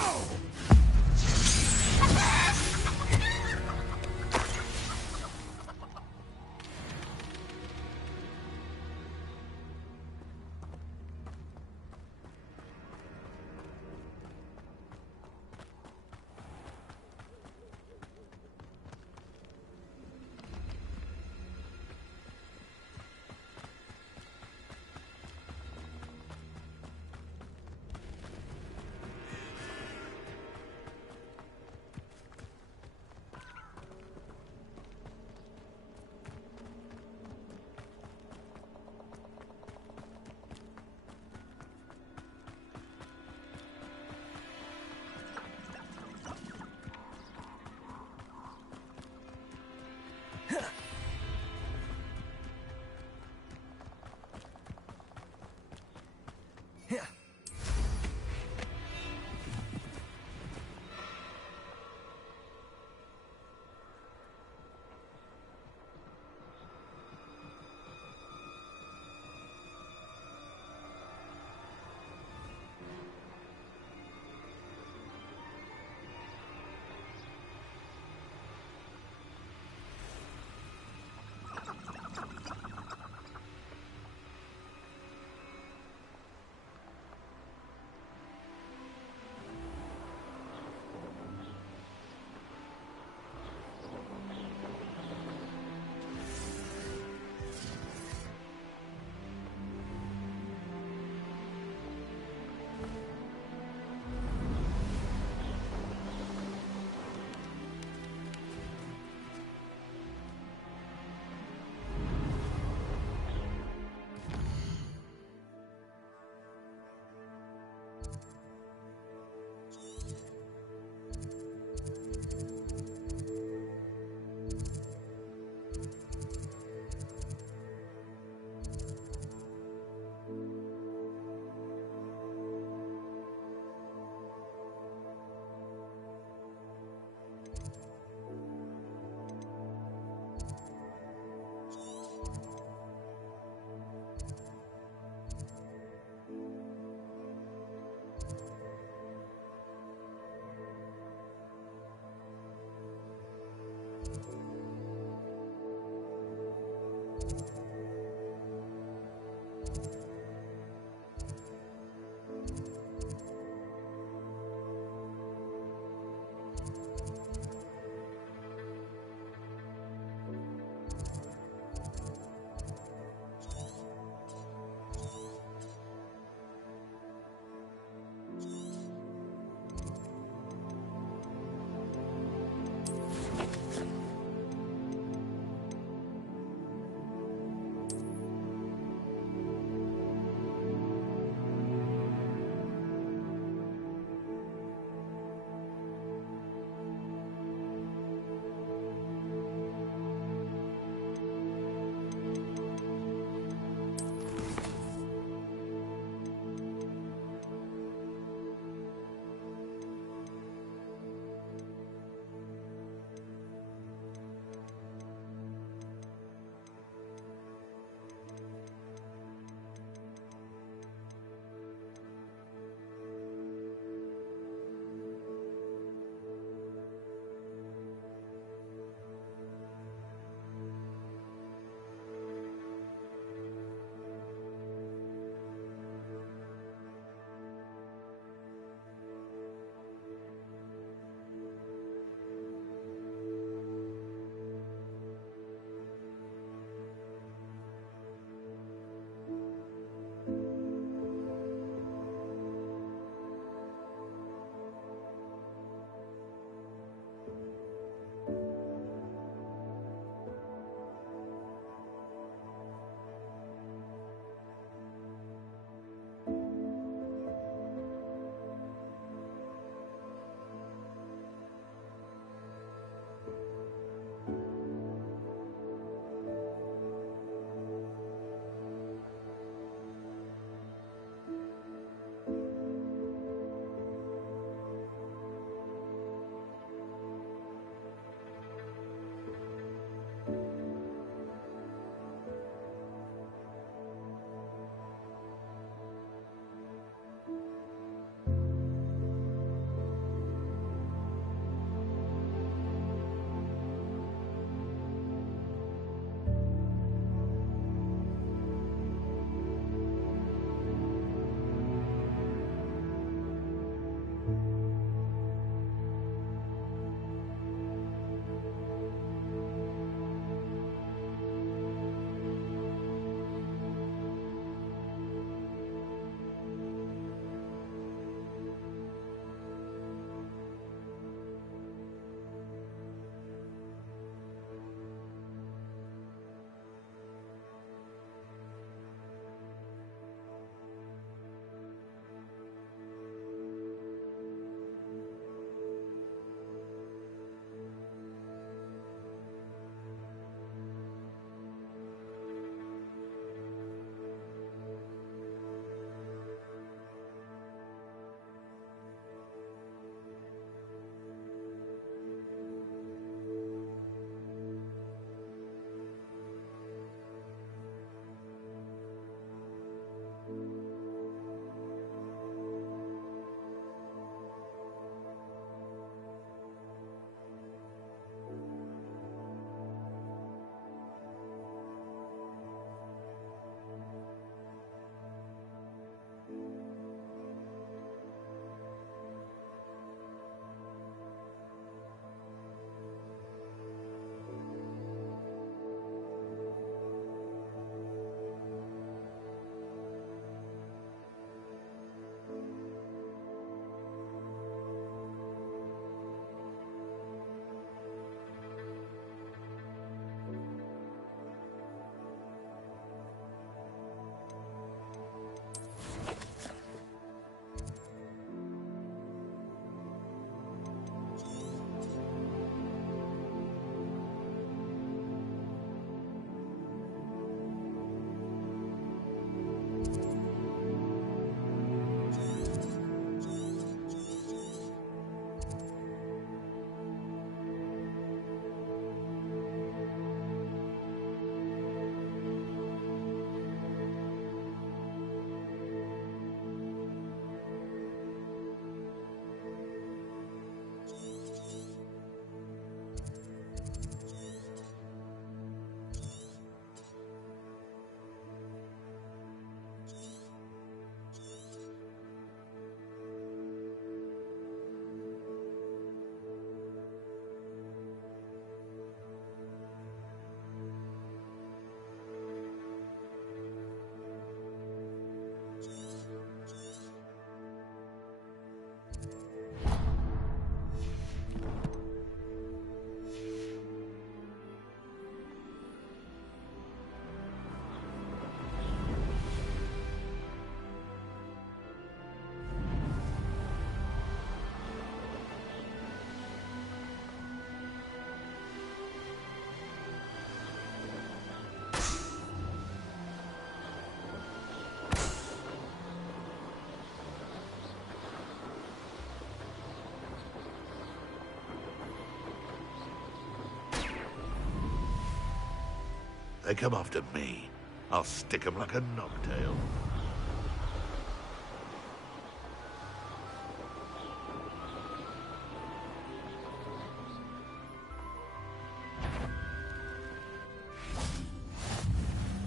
They come after me. I'll stick 'em like a knocktail.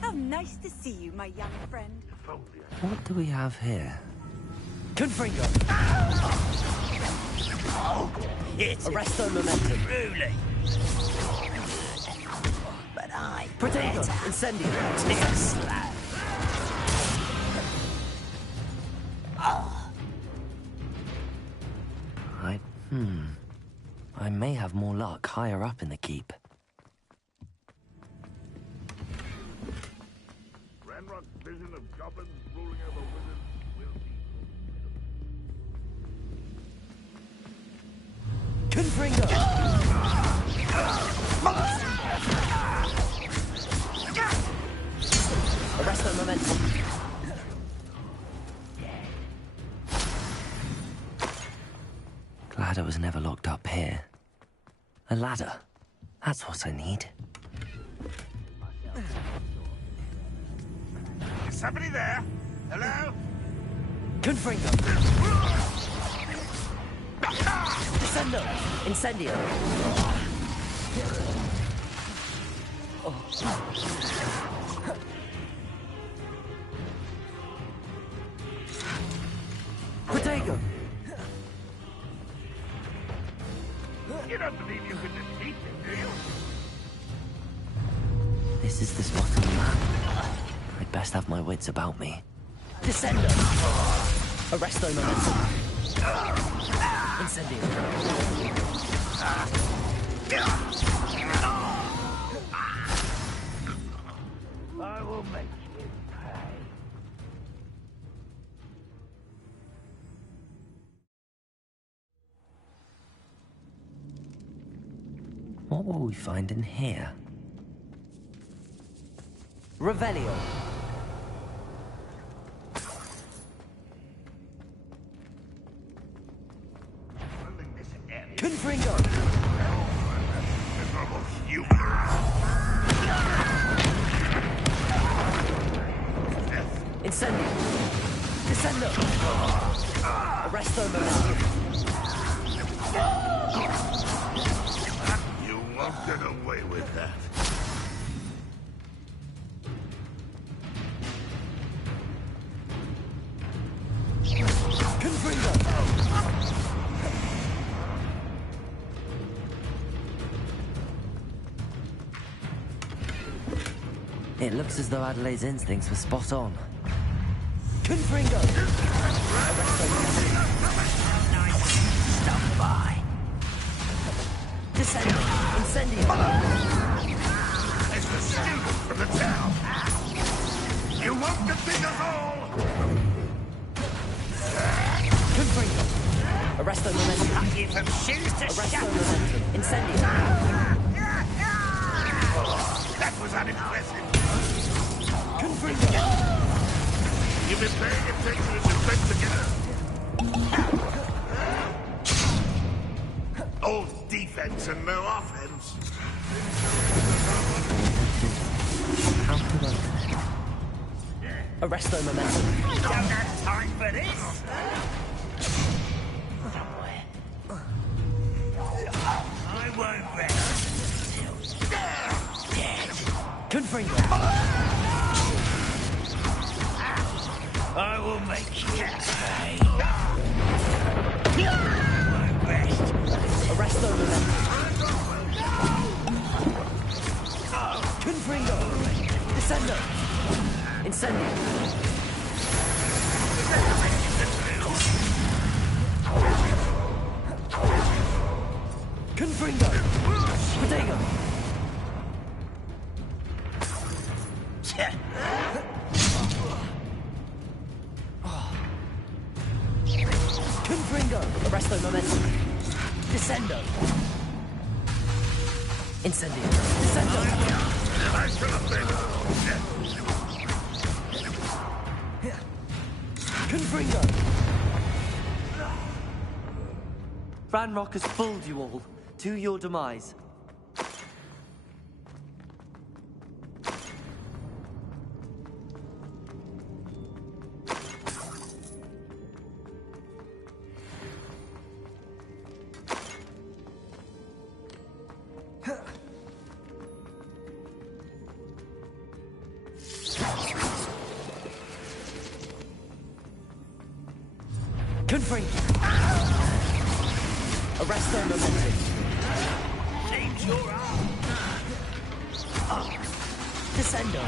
How nice to see you, my young friend. What do we have here? Confringo! Arresto momentum. Truly. But I... Protego! Incendio! Take a slap. I may have more luck higher up in the keep. Ranrock's vision of goblins ruling over wizards will be... Confringo! Arresto momentum. Glad I was never locked up here. A ladder. That's what I need. Is somebody there? Hello? Confringo! Descendo! Incendio! Protego! You don't believe you can defeat me, do you? This is the spot on the map. I'd best have my wits about me. Descendo! Arresto momentum. Incendio. I will make you pay. What will we find in here? Revelio. Confringo! Miserable human. Incendio. Descendo. Arresto momentum. You won't get away with that. Confringo! It looks as though Adelaide's instincts were spot on. Confringo! Stop by. Descendo. Incendio. It's the student from the town. You won't defeat us all! Confringo. Arresto momentum. You from shoes to Arresto momentum. Incendio. That was unimpressive. Confringo. You've been paying attention in defense again. All defense and no offense. How could I? Arresto momentum. I don't have time for this. I won't rest. Confringo. I will make you pay. I won't rest. Arresto momentum. Confringo. Descendo. Incendio. Confringo. Protego. Confringo. Arresto momentum. Descendo. Incendio. Descendo. Confringo. Ranrock has fooled you all. To your demise. Confringo. Arrest their momentum. Change your arm. Descendo.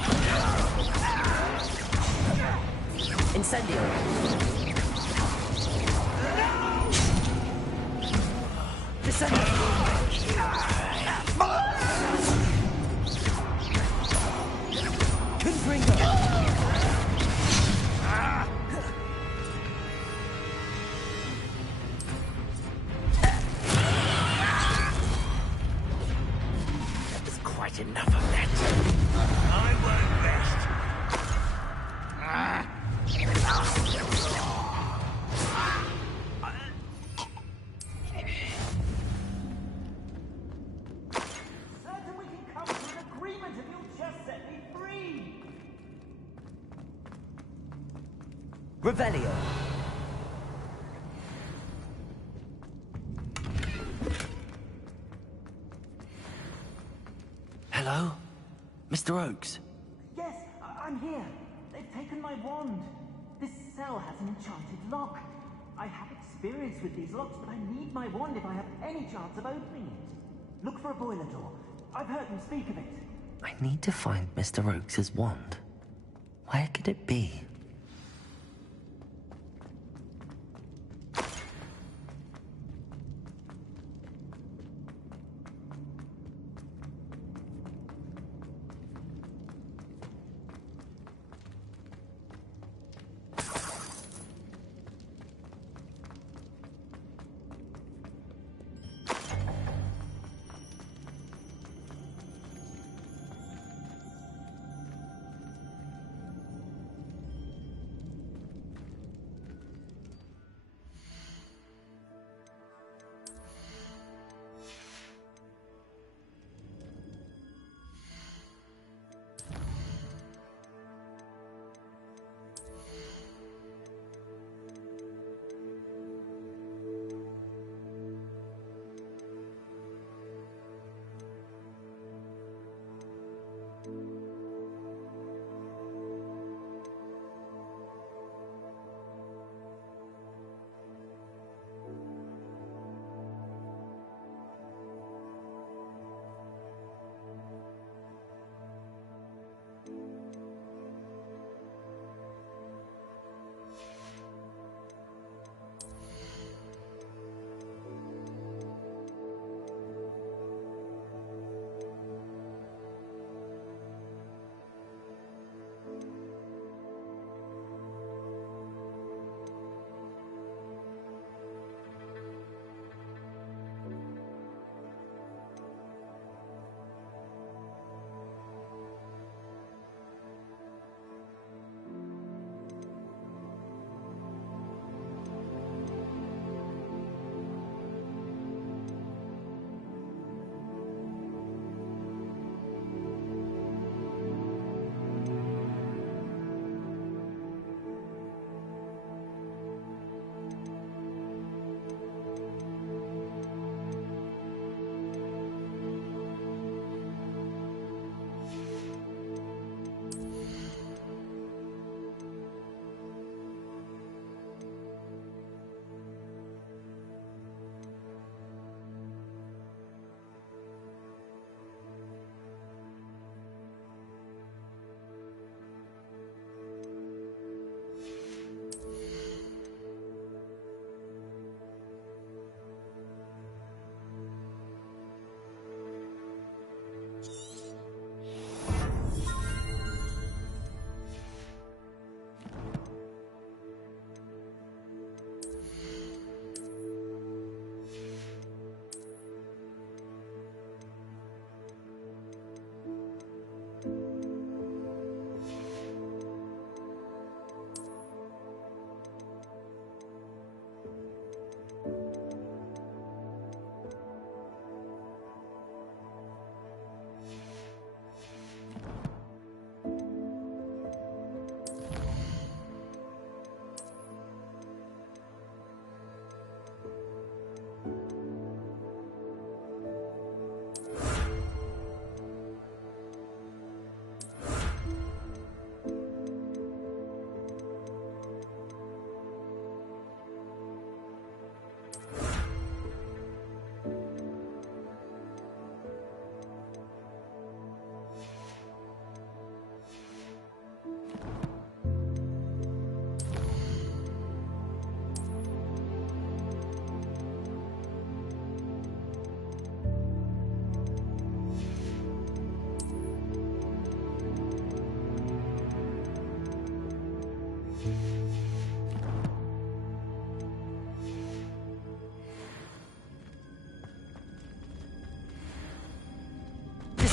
Incendio. Descendo. Confringo. There's quite enough of that. I won't rest. Certain we can come to an agreement if you'll just set me free. Revelio. Hello? Mr. Oakes? Yes, I'm here. They've taken my wand. This cell has an enchanted lock. I have experience with these locks, but I need my wand if I have any chance of opening it. Look for a boiler door. I've heard them speak of it. I need to find Mr. Oakes' wand. Where could it be?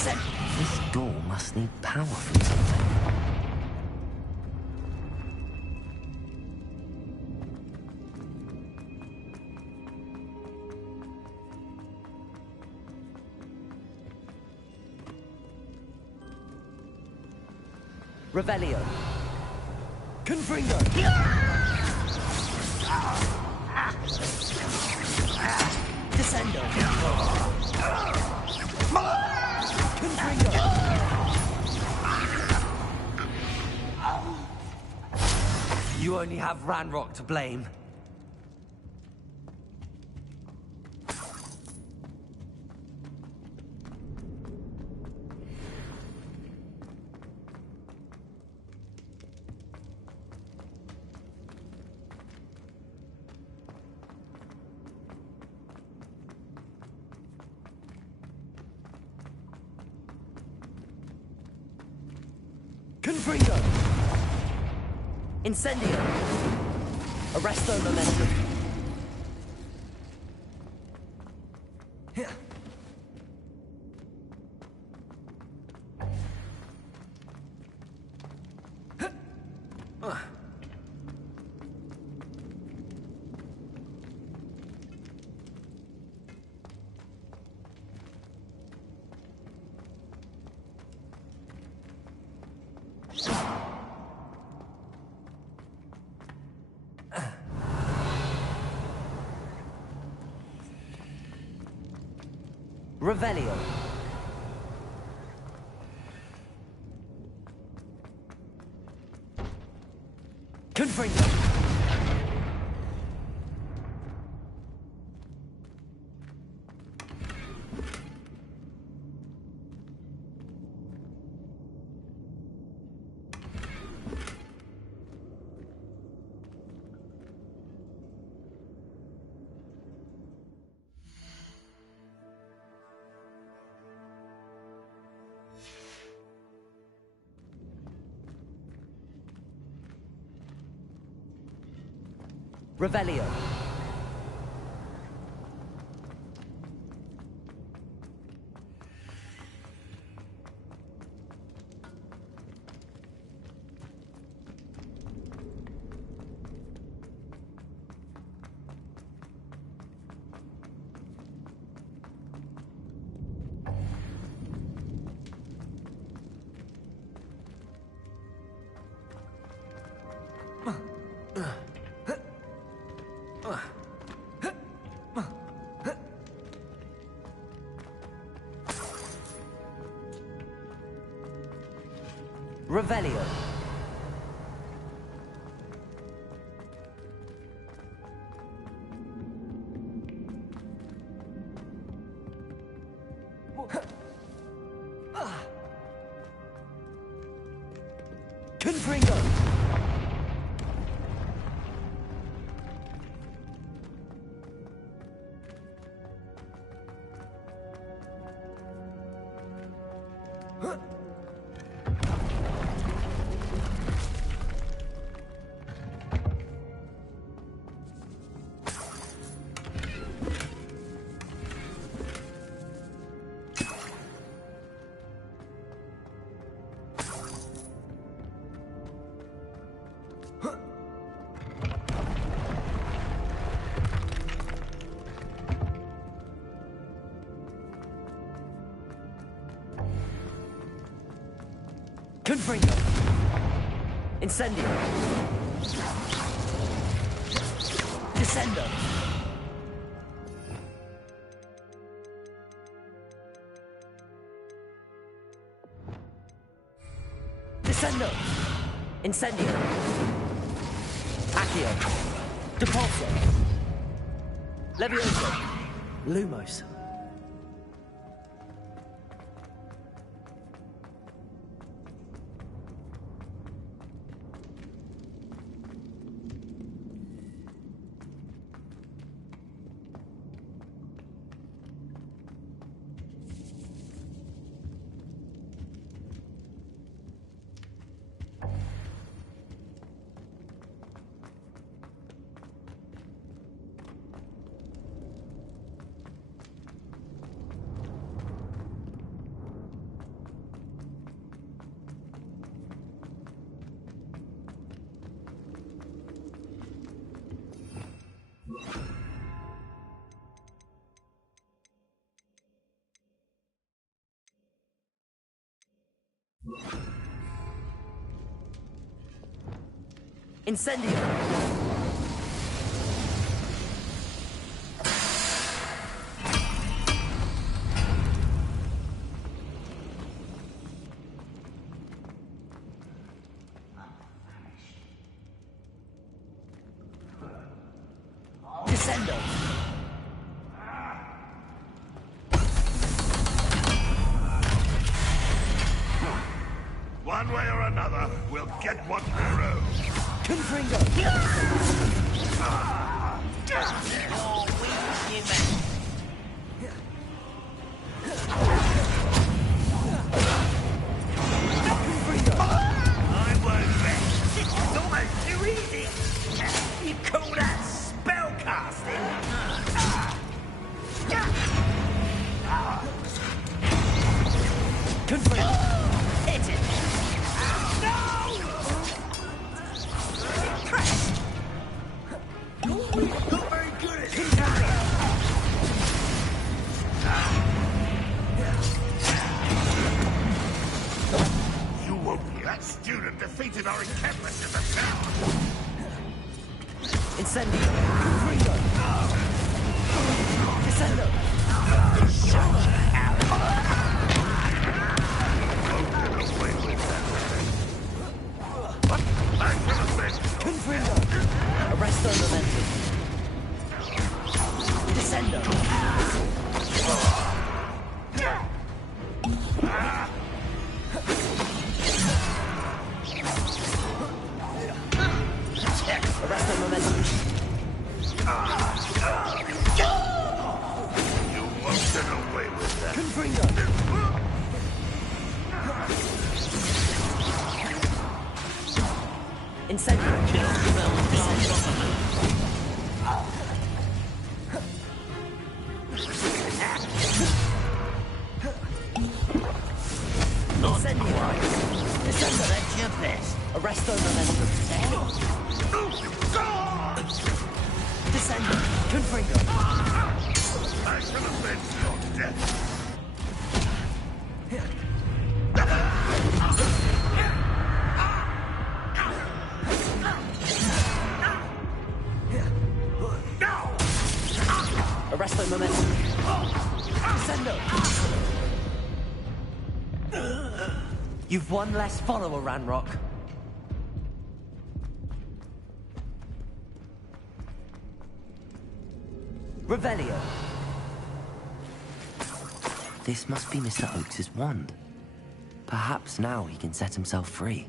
Descend. This door must need power from something. Revelio. Confringo. Descendo. Confringo. You only have Ranrock to blame. Confringo! Incendio! Arresto momentum. Revelio. Confringo. Revelio. Revelio. Confringo. Confringo. Incendio. Descendo. Descendo. Incendio. Accio. Depulso. Levioso. Lumos. Incendio! Descendo! One way or another, we'll get what we're owed. Confringo! I won't rest. This is almost too easy. You call that spellcasting? Confringo! Hit it! Not very good at it. You won't be. That student defeated our encampment in the tower. Incendio! Confringo! Descendo! Confringo! Arresto momentum. Descendo! Arresto momentum. You won't get away with that. Confringo! Incendio! Incendio! Descendo! That's your best. Arresto momentum. Descendo! Confringo! I shall avenge your death. Arresto momentum. Descendo! You've one less follower, Ranrock. Revelio. This must be Mr. Oakes' wand. Perhaps now he can set himself free.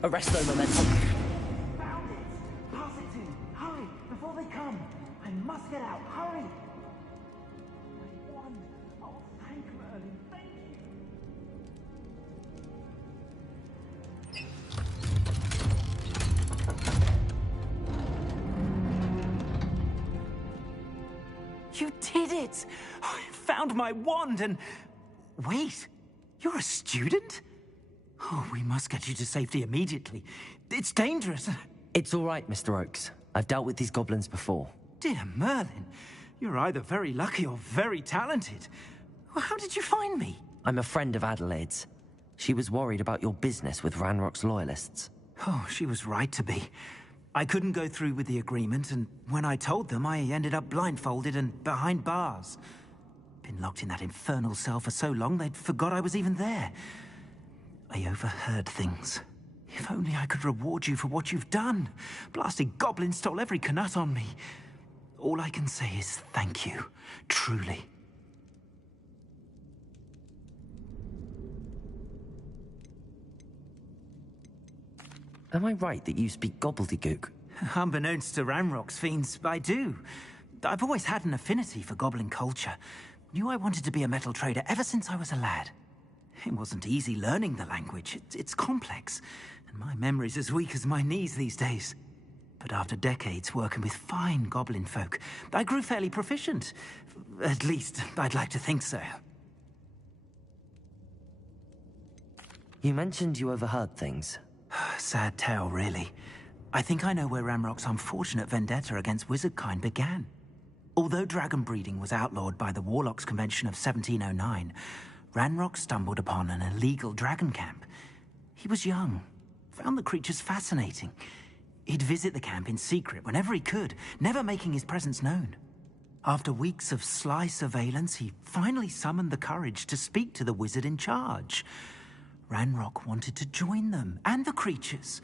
Arresto momentum. Found it! Pass it to him! Hurry! Before they come! I must get out! Hurry! My wand! Oh, thank Merlin! Thank you! You did it! I found my wand and... Wait! You're a student? Oh, we must get you to safety immediately. It's dangerous. It's all right, Mr. Oakes. I've dealt with these goblins before. Dear Merlin, you're either very lucky or very talented. Well, how did you find me? I'm a friend of Adelaide's. She was worried about your business with Ranrock's loyalists. Oh, she was right to be. I couldn't go through with the agreement, and when I told them, I ended up blindfolded and behind bars. Been locked in that infernal cell for so long, they'd forgot I was even there. I overheard things. If only I could reward you for what you've done. Blasted goblins stole every Knut on me. All I can say is thank you, truly. Am I right that you speak gobbledygook? Unbeknownst to Ranrock's fiends, I do. I've always had an affinity for goblin culture. Knew I wanted to be a metal trader ever since I was a lad. It wasn't easy learning the language. It's complex, and my memory's as weak as my knees these days. But after decades working with fine goblin folk, I grew fairly proficient. At least, I'd like to think so. You mentioned you overheard things. Sad tale, really. I think I know where Ranrock's unfortunate vendetta against wizardkind began. Although dragon breeding was outlawed by the Warlocks Convention of 1709, Ranrock stumbled upon an illegal dragon camp. He was young, found the creatures fascinating. He'd visit the camp in secret whenever he could, never making his presence known. After weeks of sly surveillance, he finally summoned the courage to speak to the wizard in charge. Ranrock wanted to join them, and the creatures.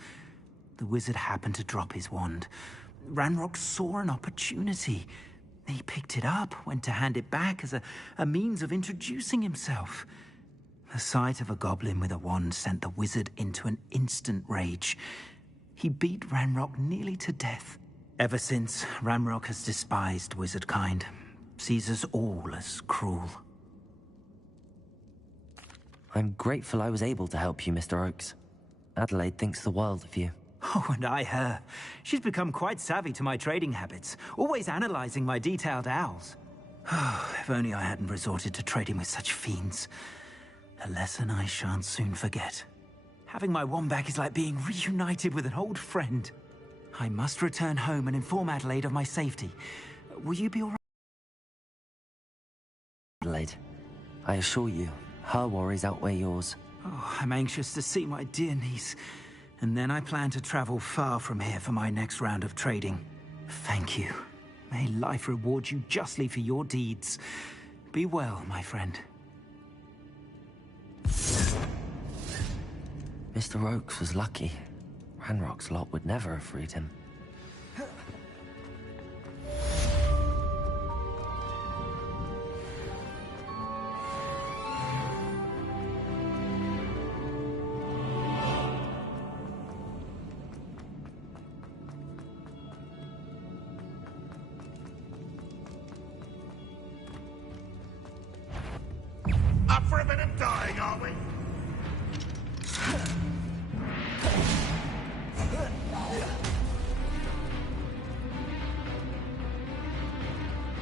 The wizard happened to drop his wand. Ranrock saw an opportunity. He picked it up, went to hand it back as a means of introducing himself. The sight of a goblin with a wand sent the wizard into an instant rage. He beat Ranrock nearly to death. Ever since, Ranrock has despised wizardkind, sees us all as cruel. I'm grateful I was able to help you, Mr. Oakes. Adelaide thinks the world of you. Oh, and I her. She's become quite savvy to my trading habits, always analyzing my detailed owls. If only I hadn't resorted to trading with such fiends. A lesson I shan't soon forget. Having my wand back is like being reunited with an old friend. I must return home and inform Adelaide of my safety. Will you be all right? Adelaide, I assure you, her worries outweigh yours. Oh, I'm anxious to see my dear niece. And then I plan to travel far from here for my next round of trading. Thank you. May life reward you justly for your deeds. Be well, my friend. Mr. Oakes was lucky. Ranrock's lot would never have freed him. Up for a bit of dying, are we?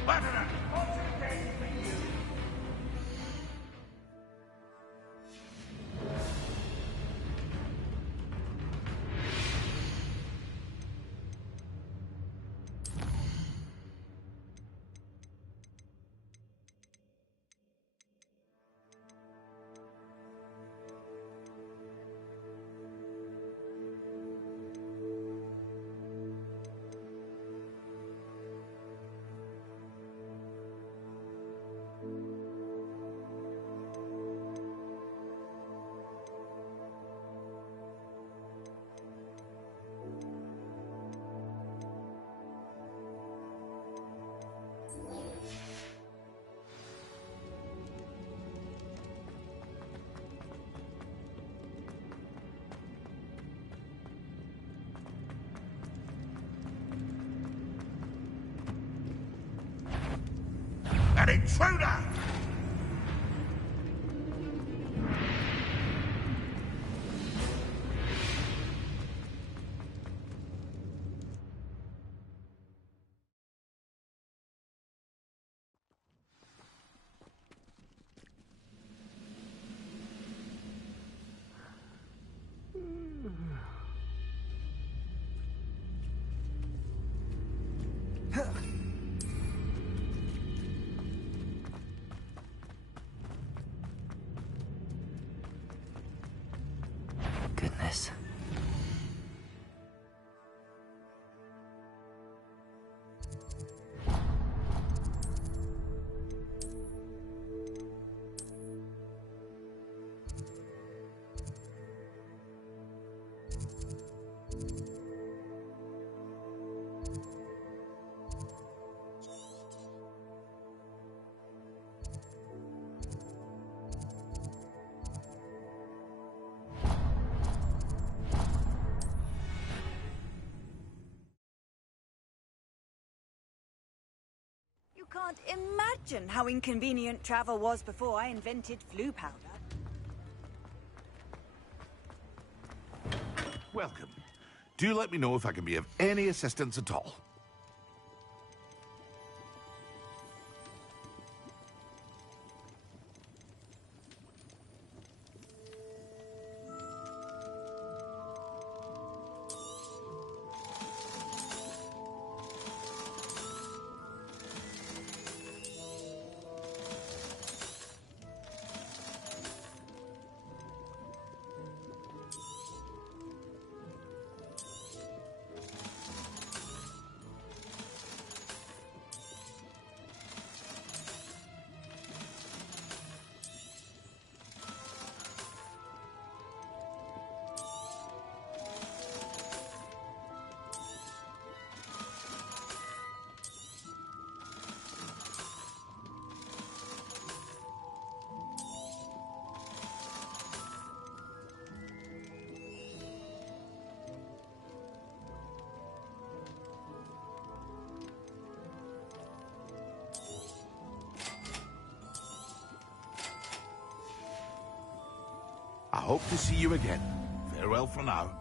Butterer, what's it taking for you? An intruder! can't imagine how inconvenient travel was before I invented flu powder. Welcome. Do let me know if I can be of any assistance at all. I hope to see you again. Farewell for now.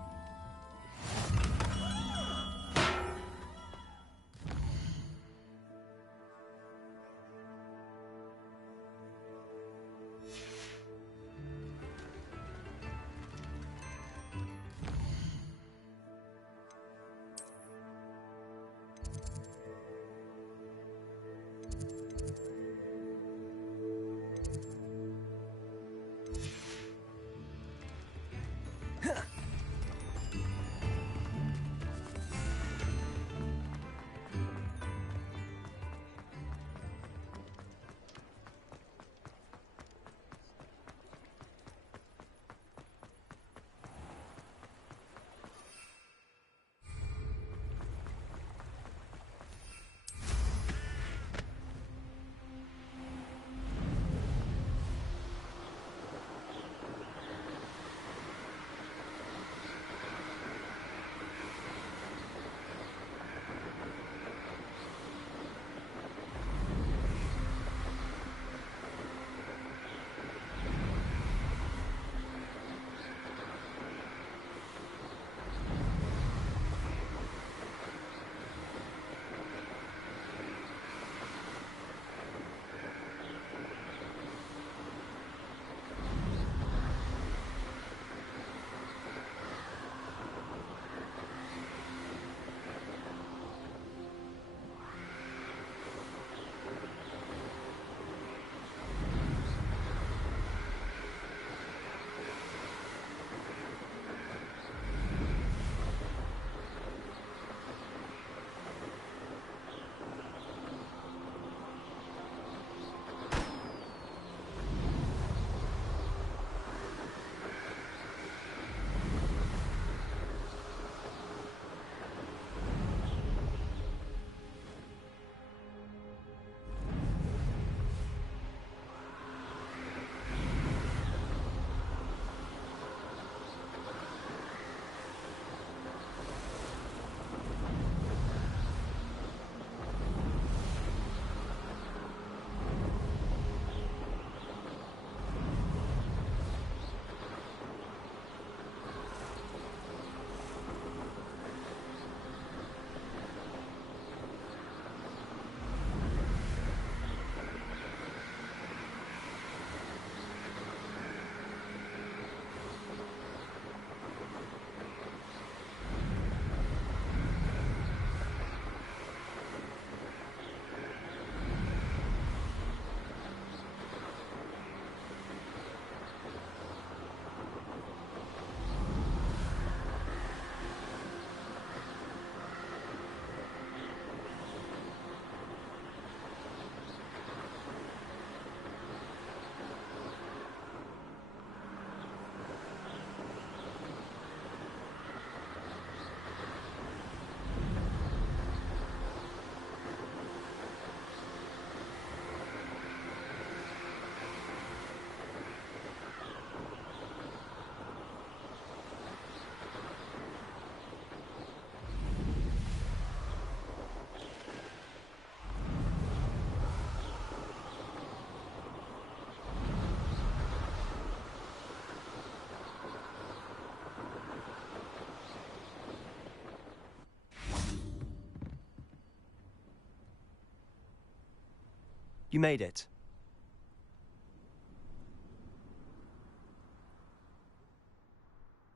You made it.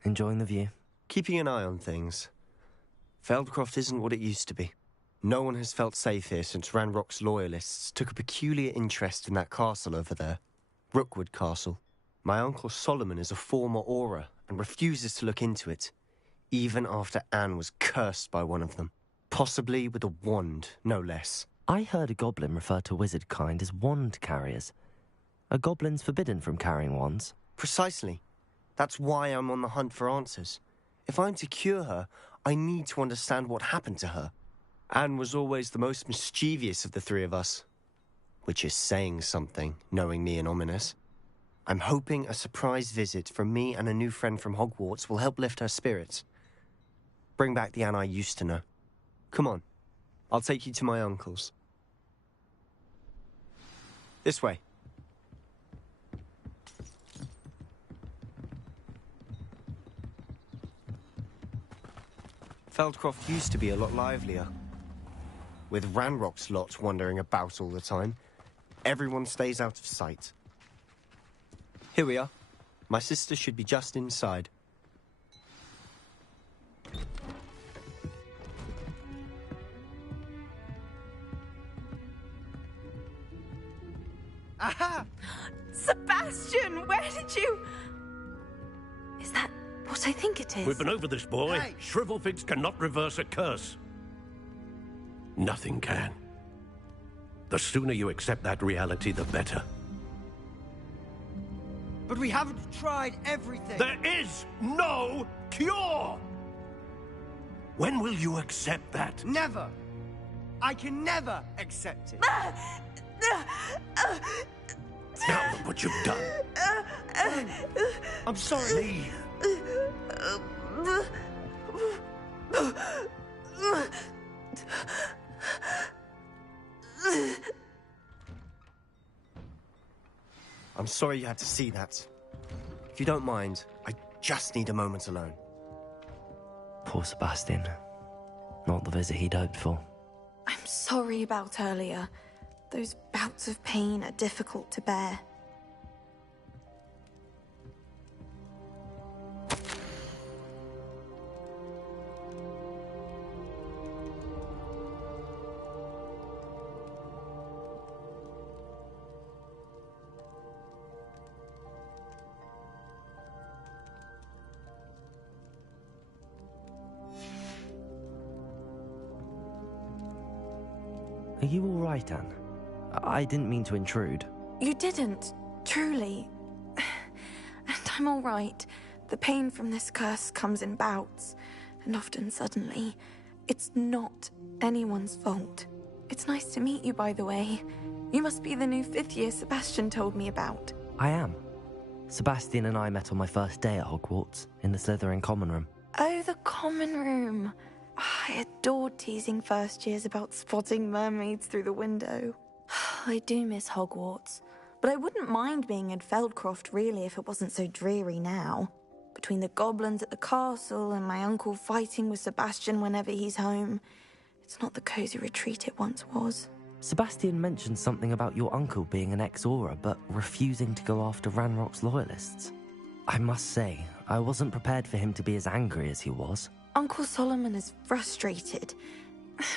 Enjoying the view? Keeping an eye on things. Feldcroft isn't what it used to be. No one has felt safe here since Ranrock's loyalists took a peculiar interest in that castle over there. Rookwood Castle. My Uncle Solomon is a former Auror and refuses to look into it, even after Anne was cursed by one of them. Possibly with a wand, no less. I heard a goblin refer to wizard kind as wand carriers. Are goblins forbidden from carrying wands? Precisely. That's why I'm on the hunt for answers. If I'm to cure her, I need to understand what happened to her. Anne was always the most mischievous of the three of us. Which is saying something, knowing me and Ominous. I'm hoping a surprise visit from me and a new friend from Hogwarts will help lift her spirits. Bring back the Anne I used to know. Come on. I'll take you to my uncle's. This way. Feldcroft used to be a lot livelier. With Ranrock's lot wandering about all the time, everyone stays out of sight. Here we are. My sister should be just inside. Aha! Sebastian, where did you... Is that what I think it is? We've been over this, boy. Hey. Shrivelfigs cannot reverse a curse. Nothing can. The sooner you accept that reality, the better. But we haven't tried everything. There is no cure! When will you accept that? Never. I can never accept it. Now look what you've done. I'm sorry. I'm sorry you had to see that. If you don't mind, I just need a moment alone. Poor Sebastian. Not the visit he'd hoped for. I'm sorry about earlier. Those bouts of pain are difficult to bear. Are you all right, Anne? I didn't mean to intrude. You didn't, truly. And I'm all right. The pain from this curse comes in bouts, and often suddenly. It's not anyone's fault. It's nice to meet you, by the way. You must be the new 5th year Sebastian told me about. I am. Sebastian and I met on my first day at Hogwarts, in the Slytherin common room. Oh, the common room. I adored teasing first years about spotting mermaids through the window. I do miss Hogwarts, but I wouldn't mind being in Feldcroft really if it wasn't so dreary now. Between the goblins at the castle and my uncle fighting with Sebastian whenever he's home, it's not the cozy retreat it once was. Sebastian mentioned something about your uncle being an ex-Auror, but refusing to go after Ranrock's loyalists. I must say, I wasn't prepared for him to be as angry as he was. Uncle Solomon is frustrated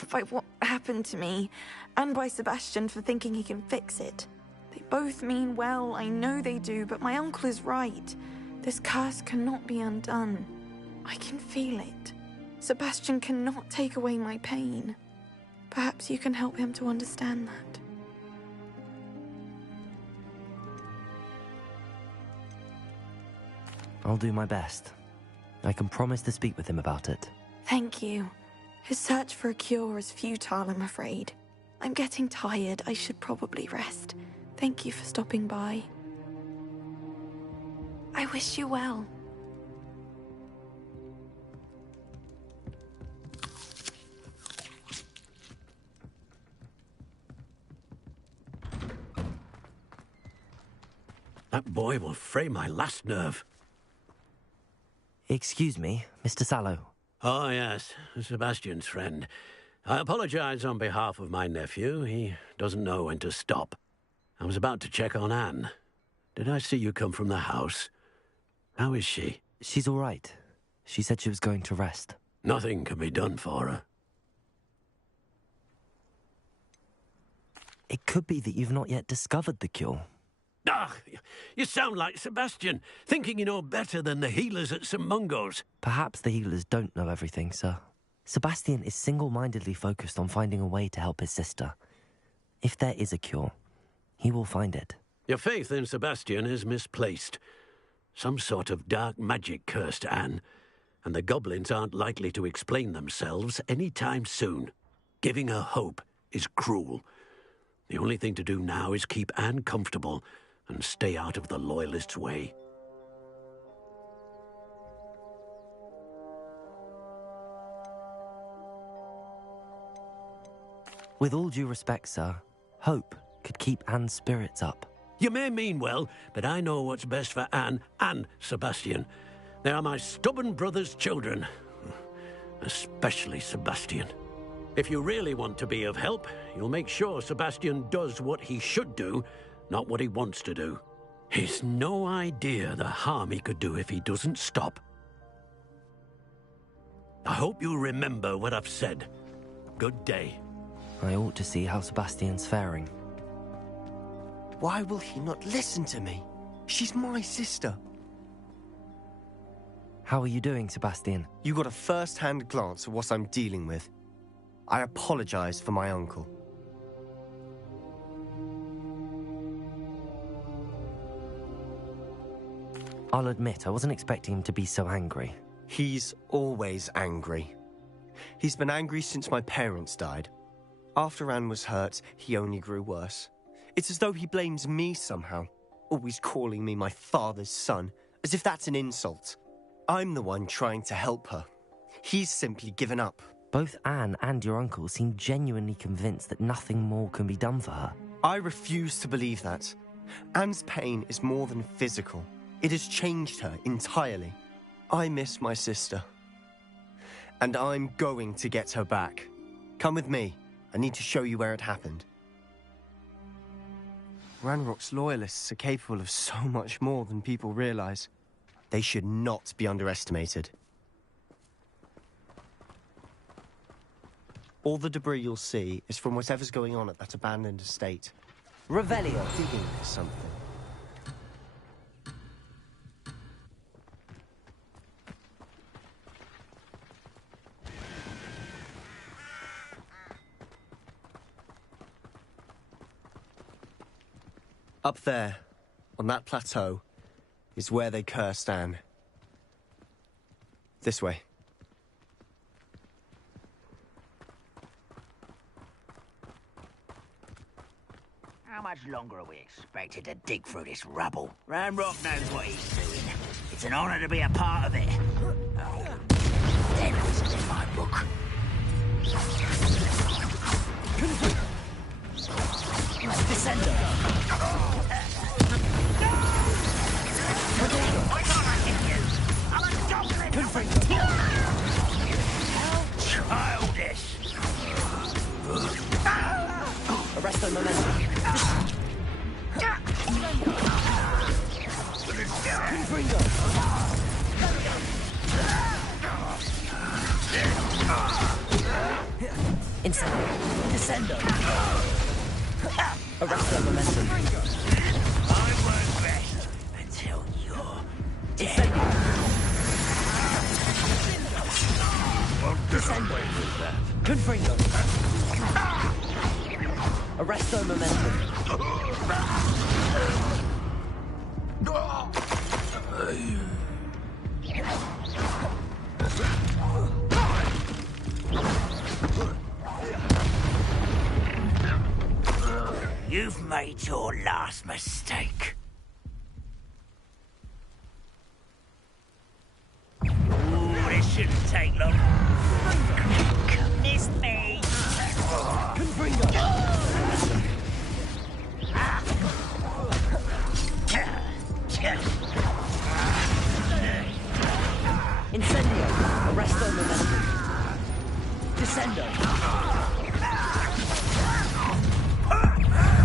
by what happened to me, and by Sebastian for thinking he can fix it. They both mean well, I know they do, but my uncle is right. This curse cannot be undone. I can feel it. Sebastian cannot take away my pain. Perhaps you can help him to understand that. I'll do my best. I can promise to speak with him about it. Thank you. His search for a cure is futile, I'm afraid. I'm getting tired. I should probably rest. Thank you for stopping by. I wish you well. That boy will fray my last nerve. Excuse me, Mr. Sallow. Oh, yes, Sebastian's friend. I apologize on behalf of my nephew. He doesn't know when to stop. I was about to check on Anne. Did I see you come from the house? How is she? She's all right. She said she was going to rest. Nothing can be done for her. It could be that you've not yet discovered the cure. Ah, you sound like Sebastian, thinking you know better than the healers at St. Mungo's. Perhaps the healers don't know everything, sir. Sebastian is single-mindedly focused on finding a way to help his sister. If there is a cure, he will find it. Your faith in Sebastian is misplaced. Some sort of dark magic cursed Anne, and the goblins aren't likely to explain themselves any time soon. Giving her hope is cruel. The only thing to do now is keep Anne comfortable and stay out of the Loyalists' way. With all due respect, sir, hope could keep Anne's spirits up. You may mean well, but I know what's best for Anne and Sebastian. They are my stubborn brother's children. Especially Sebastian. If you really want to be of help, you'll make sure Sebastian does what he should do, not what he wants to do. He's no idea the harm he could do if he doesn't stop. I hope you'll remember what I've said. Good day. I ought to see how Sebastian's faring. Why will he not listen to me? She's my sister. How are you doing, Sebastian? You got a first-hand glance at what I'm dealing with. I apologize for my uncle. I'll admit, I wasn't expecting him to be so angry. He's always angry. He's been angry since my parents died. After Anne was hurt, he only grew worse. It's as though he blames me somehow, always calling me my father's son, as if that's an insult. I'm the one trying to help her. He's simply given up. Both Anne and your uncle seem genuinely convinced that nothing more can be done for her. I refuse to believe that. Anne's pain is more than physical. It has changed her entirely. I miss my sister. And I'm going to get her back. Come with me. I need to show you where it happened. Ranrock's loyalists are capable of so much more than people realize. They should not be underestimated. All the debris you'll see is from whatever's going on at that abandoned estate. Revelio digging for something. Up there, on that plateau, is where they cursed Anne. This way. How much longer are we expected to dig through this rubble? Ranrock knows what he's doing. It's an honor to be a part of it. Oh, then it's in my book. Descendo. I can't hit you. I'm a goblin. How childish. Arrest the momentum. Inside. Descendo. Arrest the momentum. I work best until you're dead. Descendo. Confringo. Arrest the momentum. You've made your last mistake. Ooh, this shouldn't take long. Missed me. Incendio. Arrest the momentum. Descendo.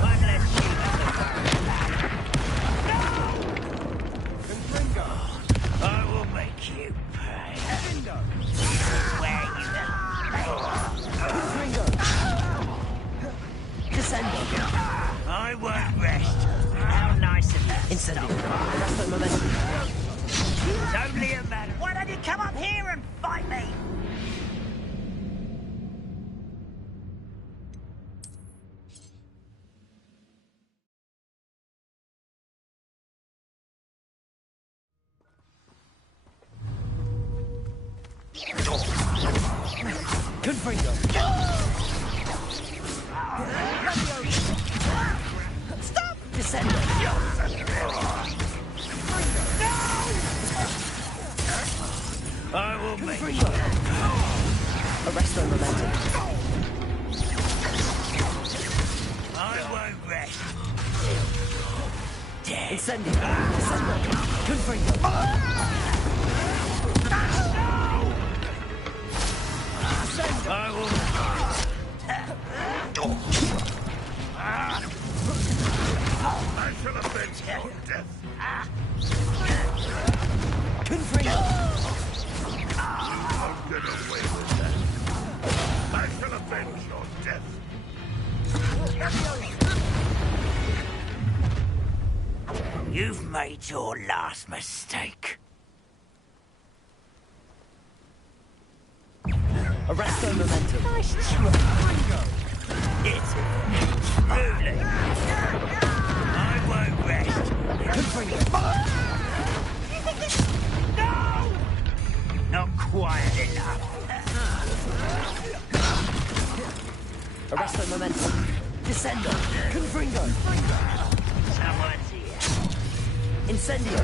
One less human to Confringo. Stop! Descendo. I will make Confringo. Arresto momentum. I won't rest. Dead. Incendio. Descendo. Confringo. I will. I shall avenge your death. Confringo. You won't get away with that. I shall avenge your death. You've made your last mistake. Arresto momentum. Nice try. It's truly. I won't rest. Confringo. No! Not quiet enough. Arresto momentum. Descendo. Confringo. Someone's here. Incendio.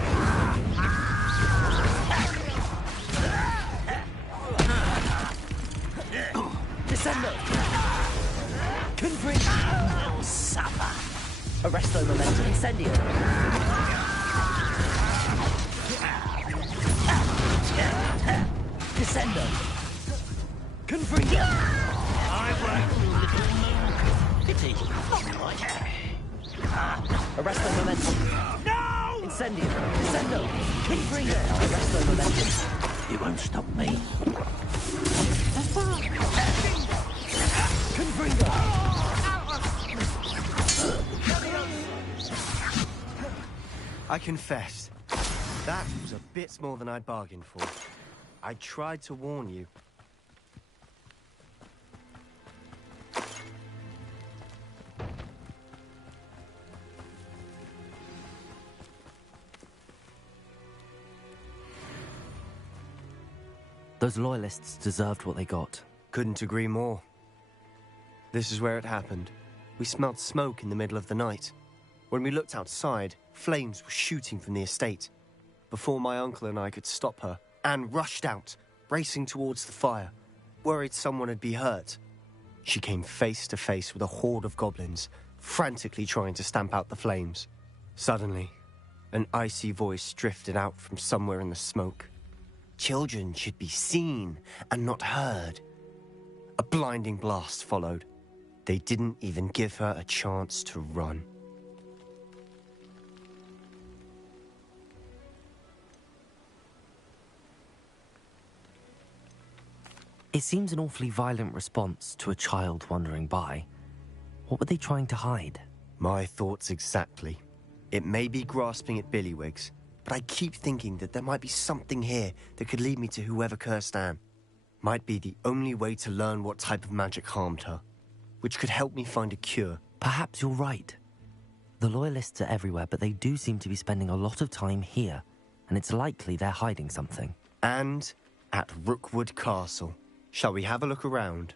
Descendo. Confringo. Will suffer. Arresto momentum. Incendio. Descendo. Confringo. I won't. Pity. Not quite. Arresto momentum. No! Incendio. Descendo. Confringo. Arresto momentum. You won't stop me. Confringo. I confess, that was a bit more than I'd bargained for. I tried to warn you. Those loyalists deserved what they got. Couldn't agree more. This is where it happened. We smelled smoke in the middle of the night. When we looked outside, flames were shooting from the estate. Before my uncle and I could stop her, Anne rushed out, racing towards the fire, worried someone had been hurt. She came face to face with a horde of goblins, frantically trying to stamp out the flames. Suddenly, an icy voice drifted out from somewhere in the smoke. Children should be seen and not heard. A blinding blast followed. They didn't even give her a chance to run. It seems an awfully violent response to a child wandering by. What were they trying to hide? My thoughts exactly. It may be grasping at Billywigs, but I keep thinking that there might be something here that could lead me to whoever cursed Anne. Might be the only way to learn what type of magic harmed her, which could help me find a cure. Perhaps you're right. The Loyalists are everywhere, but they do seem to be spending a lot of time here, and it's likely they're hiding something. And at Rookwood Castle. Shall we have a look around?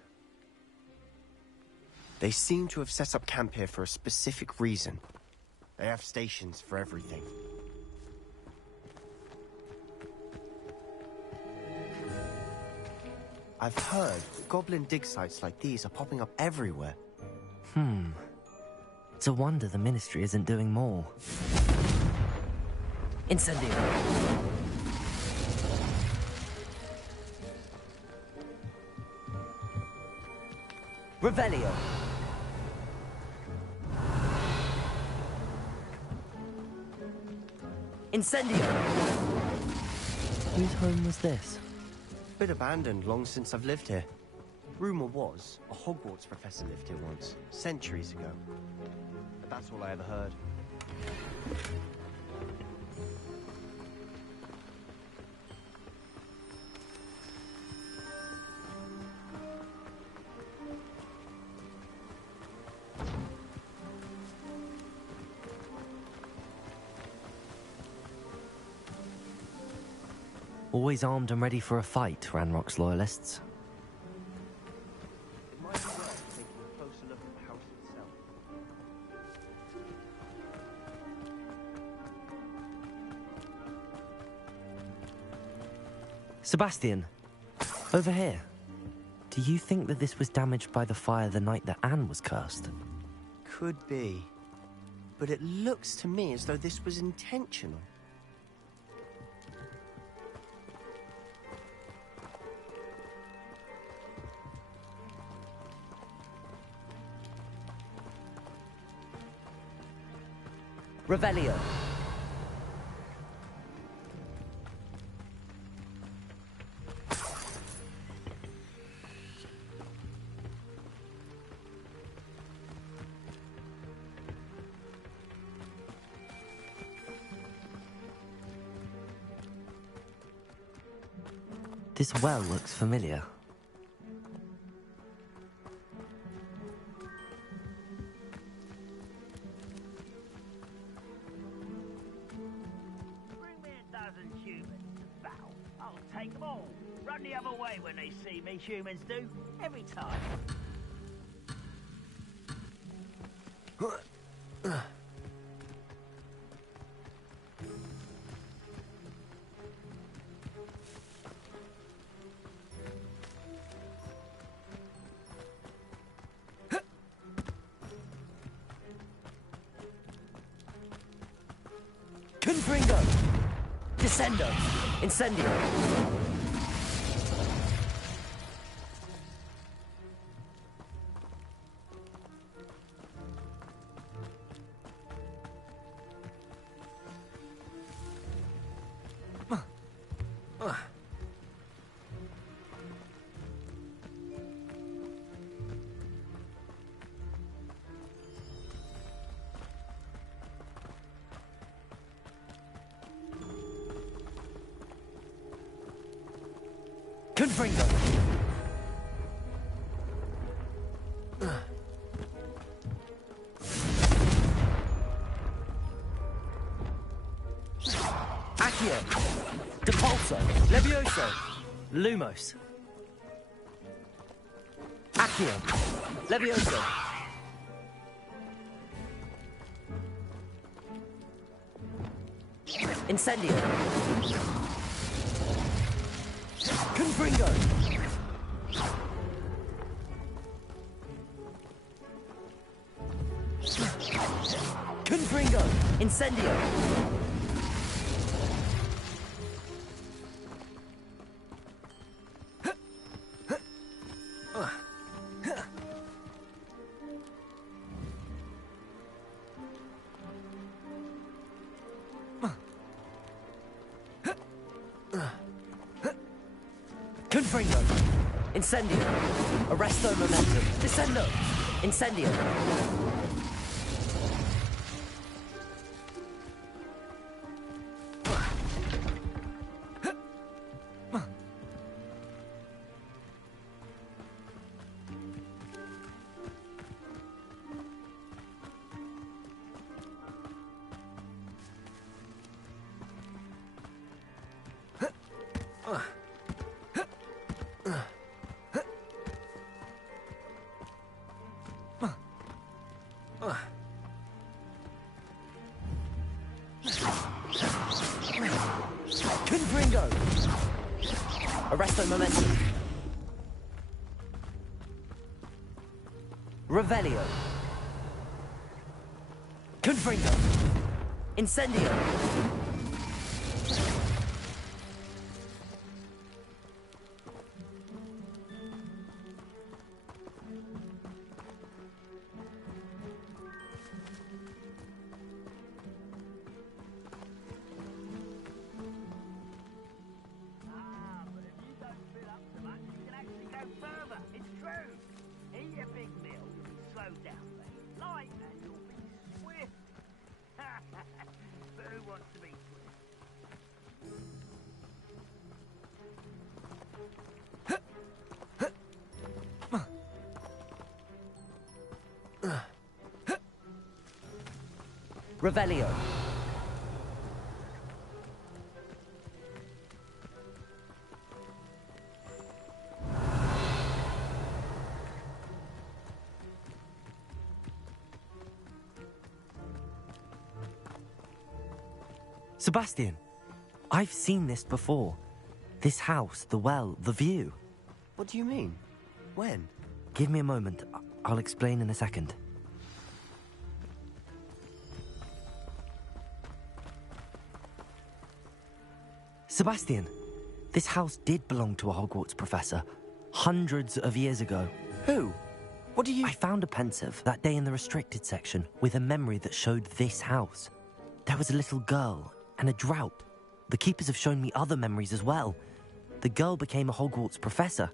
They seem to have set up camp here for a specific reason. They have stations for everything. I've heard goblin dig sites like these are popping up everywhere. It's a wonder the Ministry isn't doing more. Incendio. Revelio. Incendio. Whose home was this? Been abandoned long since I've lived here. Rumor was a Hogwarts professor lived here once, centuries ago. But that's all I ever heard. Always armed and ready for a fight, Ranrock's loyalists. It might be worth taking a closer look at the house itself. Sebastian, over here. Do you think that this was damaged by the fire the night that Anne was cursed? Could be. But it looks to me as though this was intentional. Revelio. This well looks familiar. Bring me a dozen humans to battle. I'll take them all. Run the other way when they see me, humans do. Every time. Confringo! Descendo! Incendio! Confringo! Accio! Depulso! Levioso! Lumos! Accio! Levioso! Incendio! Confringo! Confringo! Incendio! Confringo! Incendio! Arresto momentum! Descendo! Incendio! Confringo! Arresto momentum! Revelio! Confringo! Incendio! Revelio. Sebastian, I've seen this before. This house, the well, the view. What do you mean? When? Give me a moment. I'll explain in a second. Sebastian, this house did belong to a Hogwarts professor hundreds of years ago. Who? What do you... I found a pensive that day in the restricted section with a memory that showed this house. There was a little girl and a drought. The keepers have shown me other memories as well. The girl became a Hogwarts professor.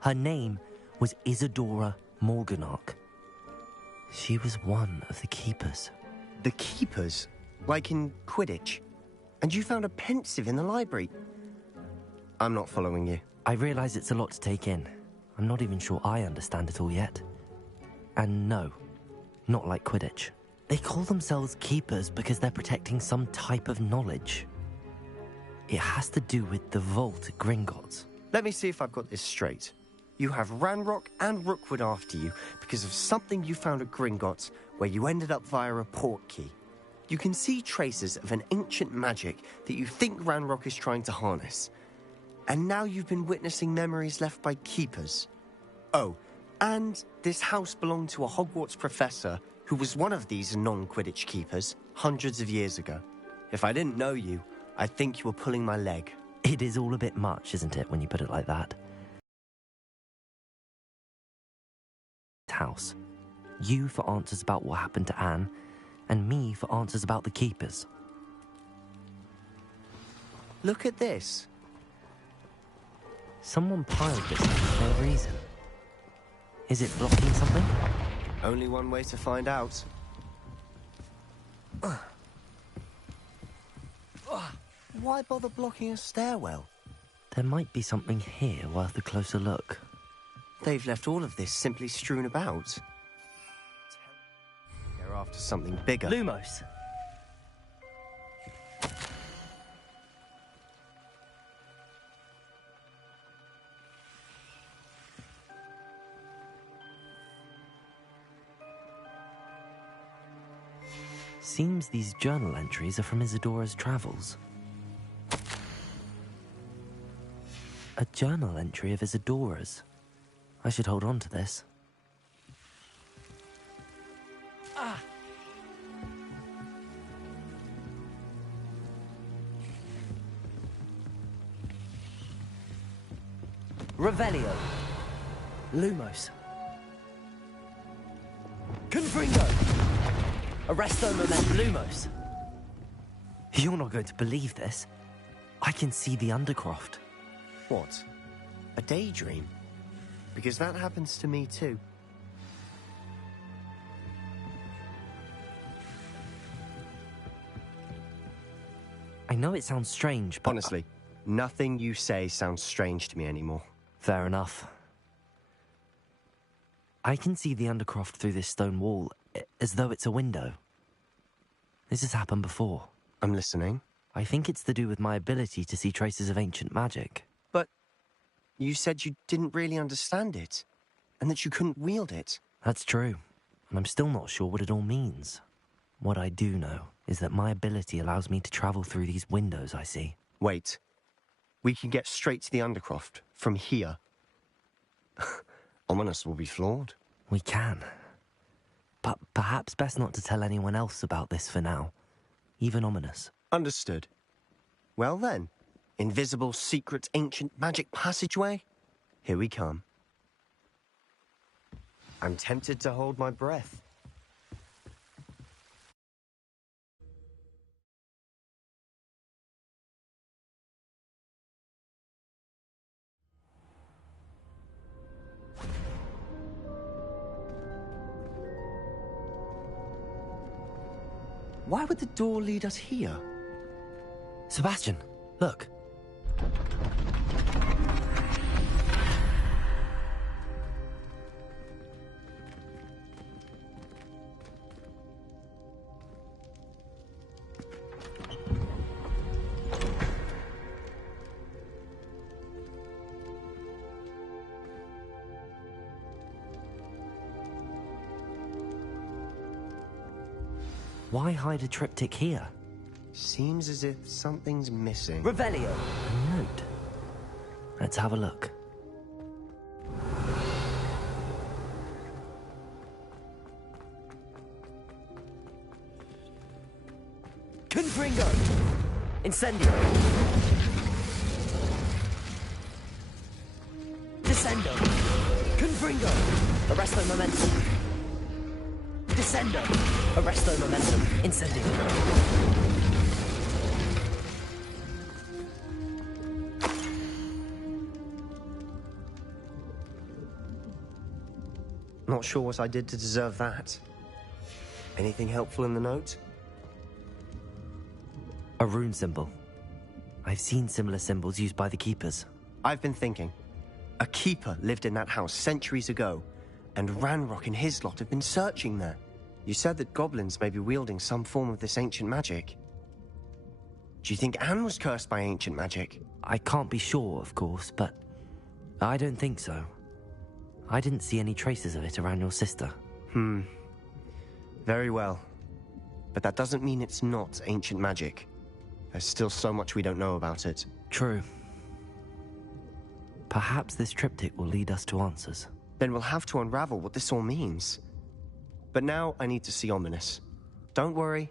Her name was Isadora Morganach. She was one of the keepers. The keepers? Like in Quidditch? And you found a pensive in the library? I'm not following you. I realize it's a lot to take in. I'm not even sure I understand it all yet. And no, not like Quidditch. They call themselves keepers because they're protecting some type of knowledge. It has to do with the vault at Gringotts. Let me see if I've got this straight. You have Ranrock and Rookwood after you because of something you found at Gringotts where you ended up via a port key. You can see traces of an ancient magic that you think Ranrock is trying to harness. And now you've been witnessing memories left by keepers. Oh, and this house belonged to a Hogwarts professor who was one of these non-Quidditch keepers hundreds of years ago. If I didn't know you, I'd think you were pulling my leg. It is all a bit much, isn't it, when you put it like that? House. You for answers about what happened to Anne, and me for answers about the keepers. Look at this. Someone piled this up for no reason. Is it blocking something? Only one way to find out. Why bother blocking a stairwell? There might be something here worth a closer look. They've left all of this simply strewn about. They're after something bigger. Lumos! Seems these journal entries are from Isadora's travels. A journal entry of Isadora's. I should hold on to this. Revelio. Lumos. Confringo. Arresto Moment Lumos. You're not going to believe this. I can see the Undercroft. What? A daydream? Because that happens to me too. I know it sounds strange, but... Honestly, nothing you say sounds strange to me anymore. Fair enough. I can see the Undercroft through this stone wall, as though it's a window. This has happened before. I'm listening. I think it's to do with my ability to see traces of ancient magic. But you said you didn't really understand it, and that you couldn't wield it. That's true, and I'm still not sure what it all means. What I do know is that my ability allows me to travel through these windows I see. Wait. We can get straight to the Undercroft from here. Ominous will be floored. We can. But perhaps best not to tell anyone else about this for now. Even Ominous. Understood. Well then, invisible, secret, ancient magic passageway? Here we come. I'm tempted to hold my breath. Why would the door lead us here? Sebastian, look. Why hide a triptych here? Seems as if something's missing. Revelio! A note. Let's have a look. Confringo! Incendio! Descendo! Confringo! Arresto momentum! Descendo! Arresto momentum! Incendio! Not sure what I did to deserve that. Anything helpful in the note? A rune symbol. I've seen similar symbols used by the keepers. I've been thinking. A keeper lived in that house centuries ago, and Ranrock and his lot have been searching there. You said that goblins may be wielding some form of this ancient magic. Do you think Anne was cursed by ancient magic? I can't be sure, of course, but I don't think so. I didn't see any traces of it around your sister. Very well. But that doesn't mean it's not ancient magic. There's still so much we don't know about it. True. Perhaps this triptych will lead us to answers. Then we'll have to unravel what this all means. But now I need to see Ominous. Don't worry,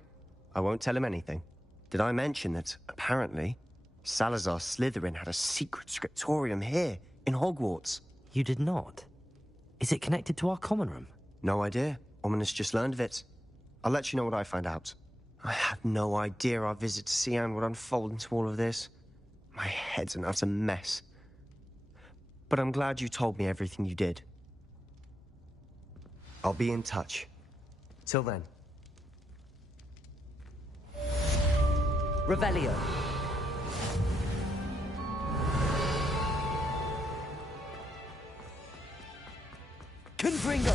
I won't tell him anything. Did I mention that, apparently, Salazar Slytherin had a secret scriptorium here, in Hogwarts? You did not? Is it connected to our common room? No idea. Ominous just learned of it. I'll let you know what I find out. I had no idea our visit to Cian would unfold into all of this. My head's an utter mess. But I'm glad you told me everything you did. I'll be in touch. Till then. Revelio. Confringo!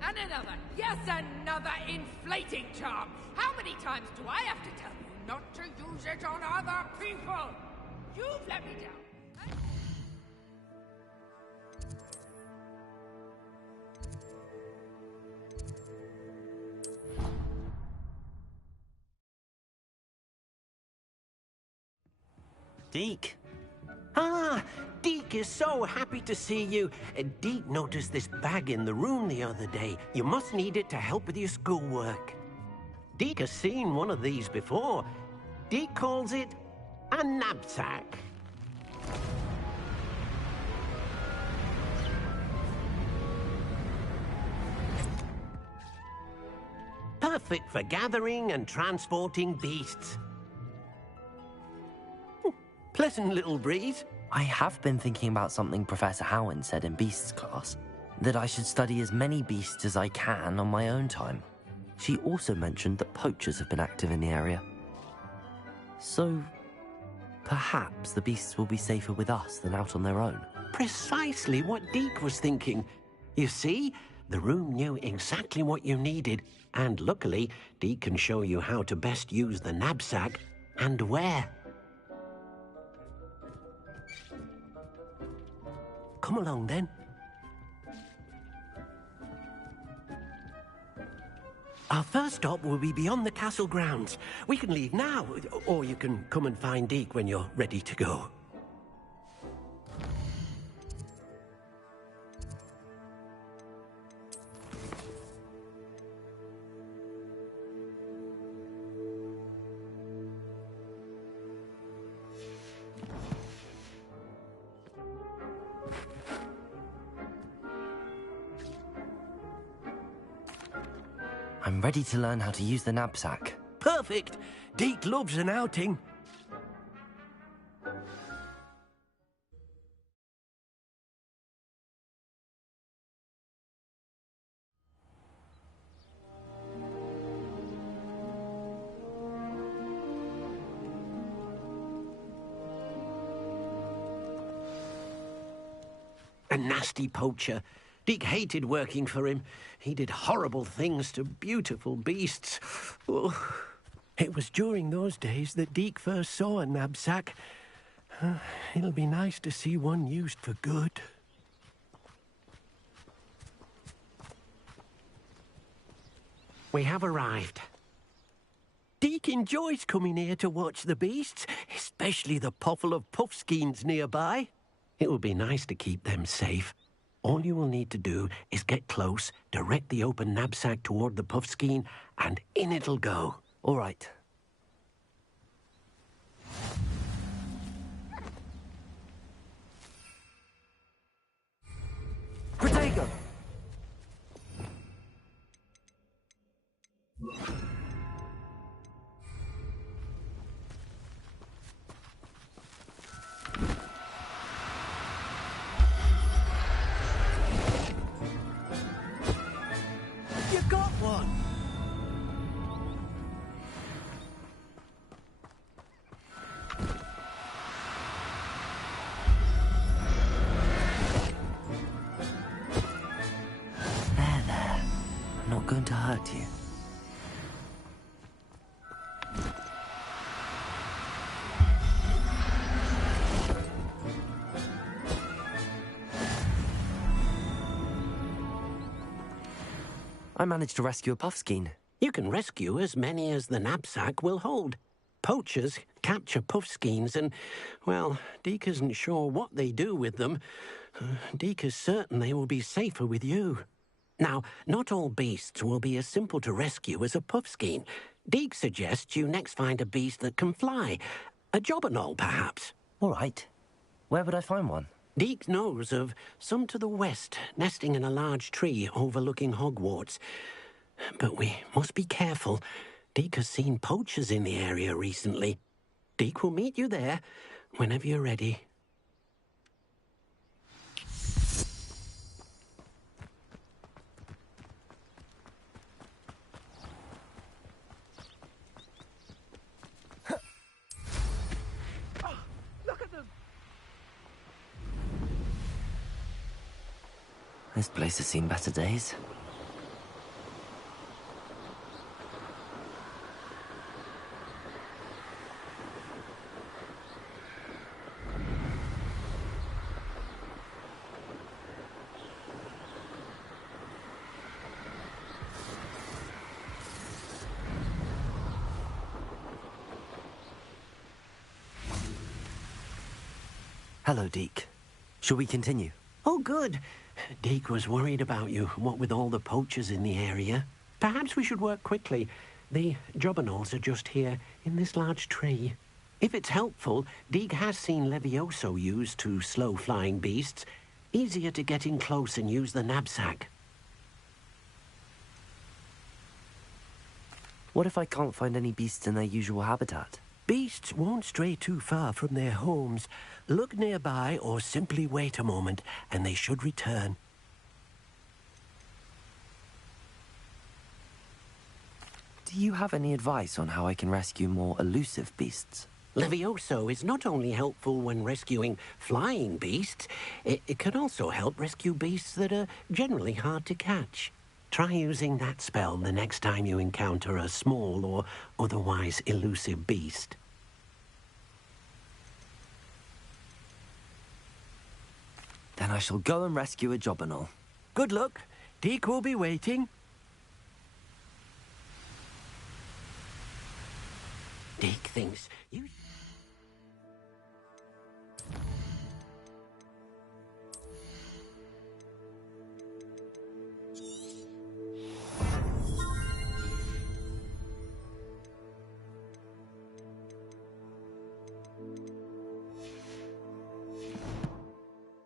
And another, yes, another inflating charm. How many times do I have to tell you not to use it on other people? You've let me down. Deke. Ah, Deke is so happy to see you. Deke noticed this bag in the room the other day. You must need it to help with your schoolwork. Deke has seen one of these before. Deke calls it a knapsack. Perfect for gathering and transporting beasts. Pleasant little breeze. I have been thinking about something Professor Howard said in Beasts class, that I should study as many beasts as I can on my own time. She also mentioned that poachers have been active in the area. So, perhaps the beasts will be safer with us than out on their own. Precisely what Deke was thinking. You see, the room knew exactly what you needed, and luckily, Deke can show you how to best use the knapsack and where. Come along, then. Our first stop will be beyond the castle grounds. We can leave now, or you can come and find Deke when you're ready to go. I'm ready to learn how to use the knapsack. Perfect! Deke loves an outing. nasty poacher. Deke hated working for him. He did horrible things to beautiful beasts. Oh. It was during those days that Deke first saw a knapsack. It'll be nice to see one used for good. We have arrived. Deke enjoys coming here to watch the beasts, especially the potful of puffskeins nearby. It will be nice to keep them safe. All you will need to do is get close, direct the open knapsack toward the puffskein, and in it'll go. All right. Protego! You got one! There. I'm not going to hurt you. I managed to rescue a puffskein. You can rescue as many as the knapsack will hold. Poachers capture puffskeins and, well, Deke isn't sure what they do with them. Deke is certain they will be safer with you. Now, not all beasts will be as simple to rescue as a puffskein. Deke suggests you next find a beast that can fly. A jobberknoll, perhaps. All right. Where would I find one? Deke knows of some to the west, nesting in a large tree overlooking Hogwarts. But we must be careful. Deke has seen poachers in the area recently. Deke will meet you there whenever you're ready. This place has seen better days. Hello, Deke. Shall we continue? Oh, good. Deke was worried about you, what with all the poachers in the area. Perhaps we should work quickly. The jobberknolls are just here, in this large tree. If it's helpful, Deke has seen Levioso used to slow flying beasts. Easier to get in close and use the knapsack. What if I can't find any beasts in their usual habitat? Beasts won't stray too far from their homes. Look nearby or simply wait a moment, and they should return. Do you have any advice on how I can rescue more elusive beasts? Levioso is not only helpful when rescuing flying beasts, it can also help rescue beasts that are generally hard to catch. Try using that spell the next time you encounter a small or otherwise elusive beast. Then I shall go and rescue a jobberknoll. Good luck. Deke will be waiting. Deke thinks you...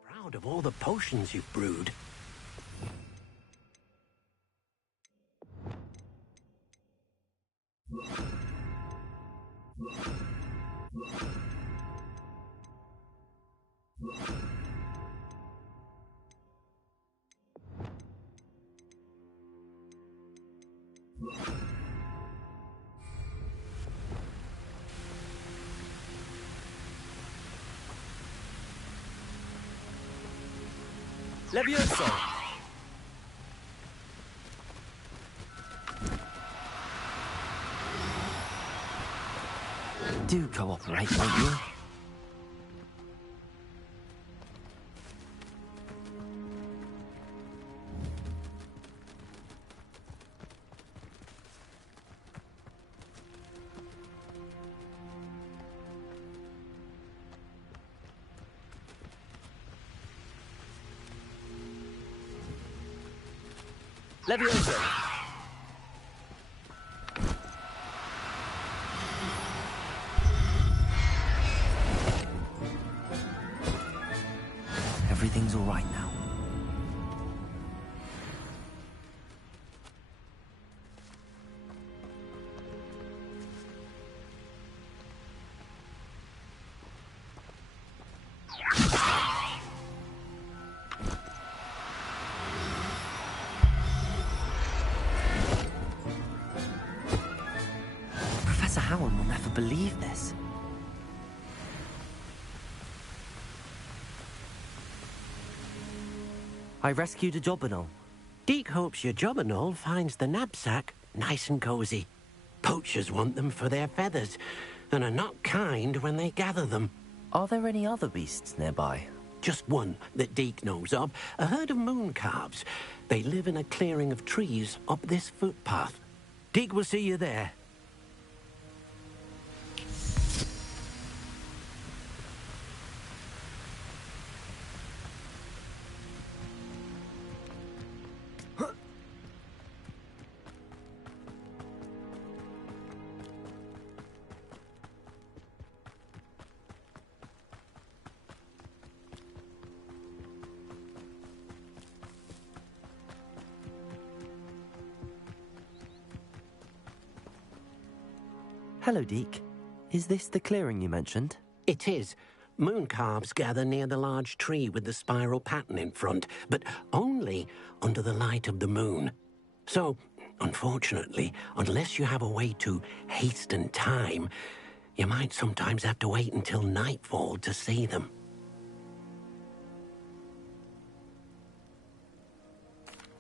Proud of all the potions you've brewed. Levioso! Do cooperate, won't you? Levioso! Everything's all right now. Professor Howard will never believe this. I rescued a Jobberknoll. Deke hopes your Jobberknoll finds the knapsack nice and cozy. Poachers want them for their feathers, and are not kind when they gather them. Are there any other beasts nearby? Just one that Deke knows of, a herd of moon calves. They live in a clearing of trees up this footpath. Deke will see you there. Hello, Deke. Is this the clearing you mentioned? It is. Moon calves gather near the large tree with the spiral pattern in front, but only under the light of the moon. So, unfortunately, unless you have a way to hasten time, you might sometimes have to wait until nightfall to see them.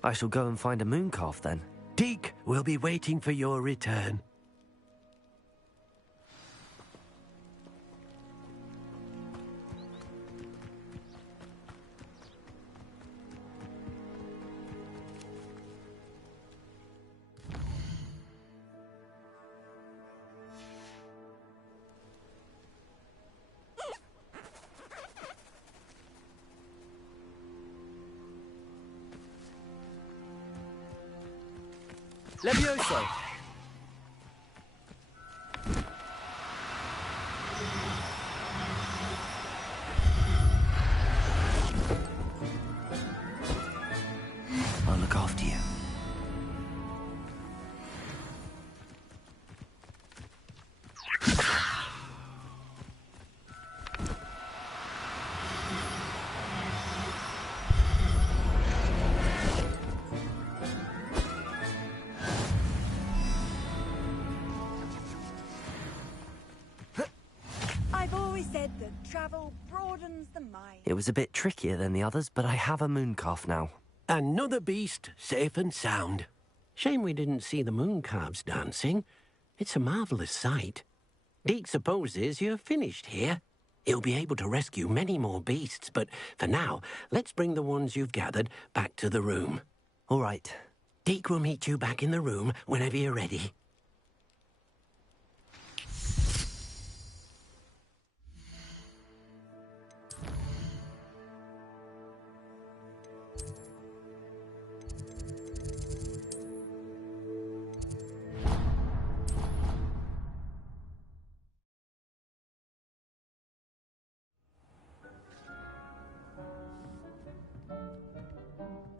I shall go and find a moon calf then. Deke will be waiting for your return. Levioso! I'll look after you. I've always said that travel broadens the mind. It was a bit trickier than the others, but I have a moon calf now. Another beast, safe and sound. Shame we didn't see the moon calves dancing. It's a marvellous sight. Deke supposes you're finished here. He'll be able to rescue many more beasts, but for now, let's bring the ones you've gathered back to the room. All right. Deke will meet you back in the room whenever you're ready.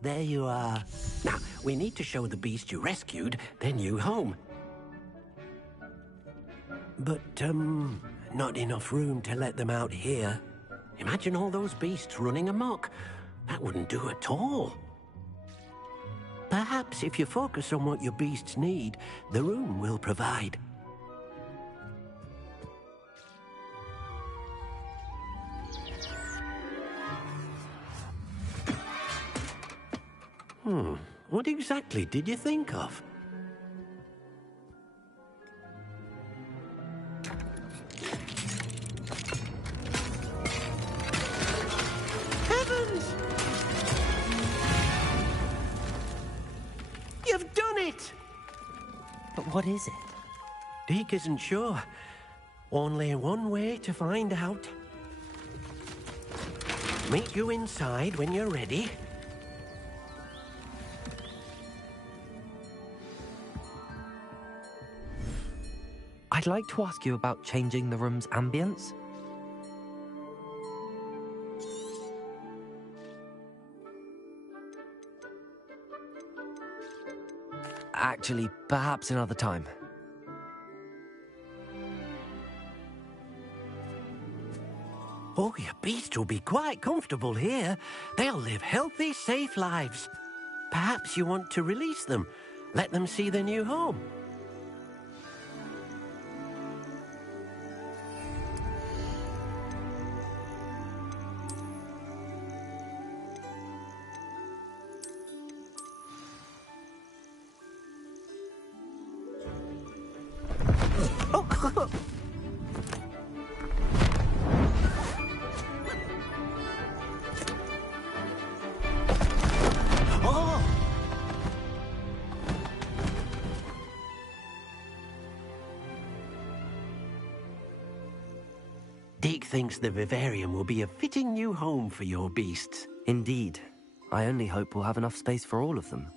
There you are. Now, we need to show the beast you rescued their new home. But, not enough room to let them out here. Imagine all those beasts running amok. That wouldn't do at all. Perhaps if you focus on what your beasts need, the room will provide. What exactly did you think of? Heavens! You've done it! But what is it? Deke isn't sure. Only one way to find out. Meet you inside when you're ready. I'd like to ask you about changing the room's ambience. Actually, perhaps another time. Oh, your beasts will be quite comfortable here. They'll live healthy, safe lives. Perhaps you want to release them. Let them see their new home. Deke thinks the vivarium will be a fitting new home for your beasts. Indeed. I only hope we'll have enough space for all of them.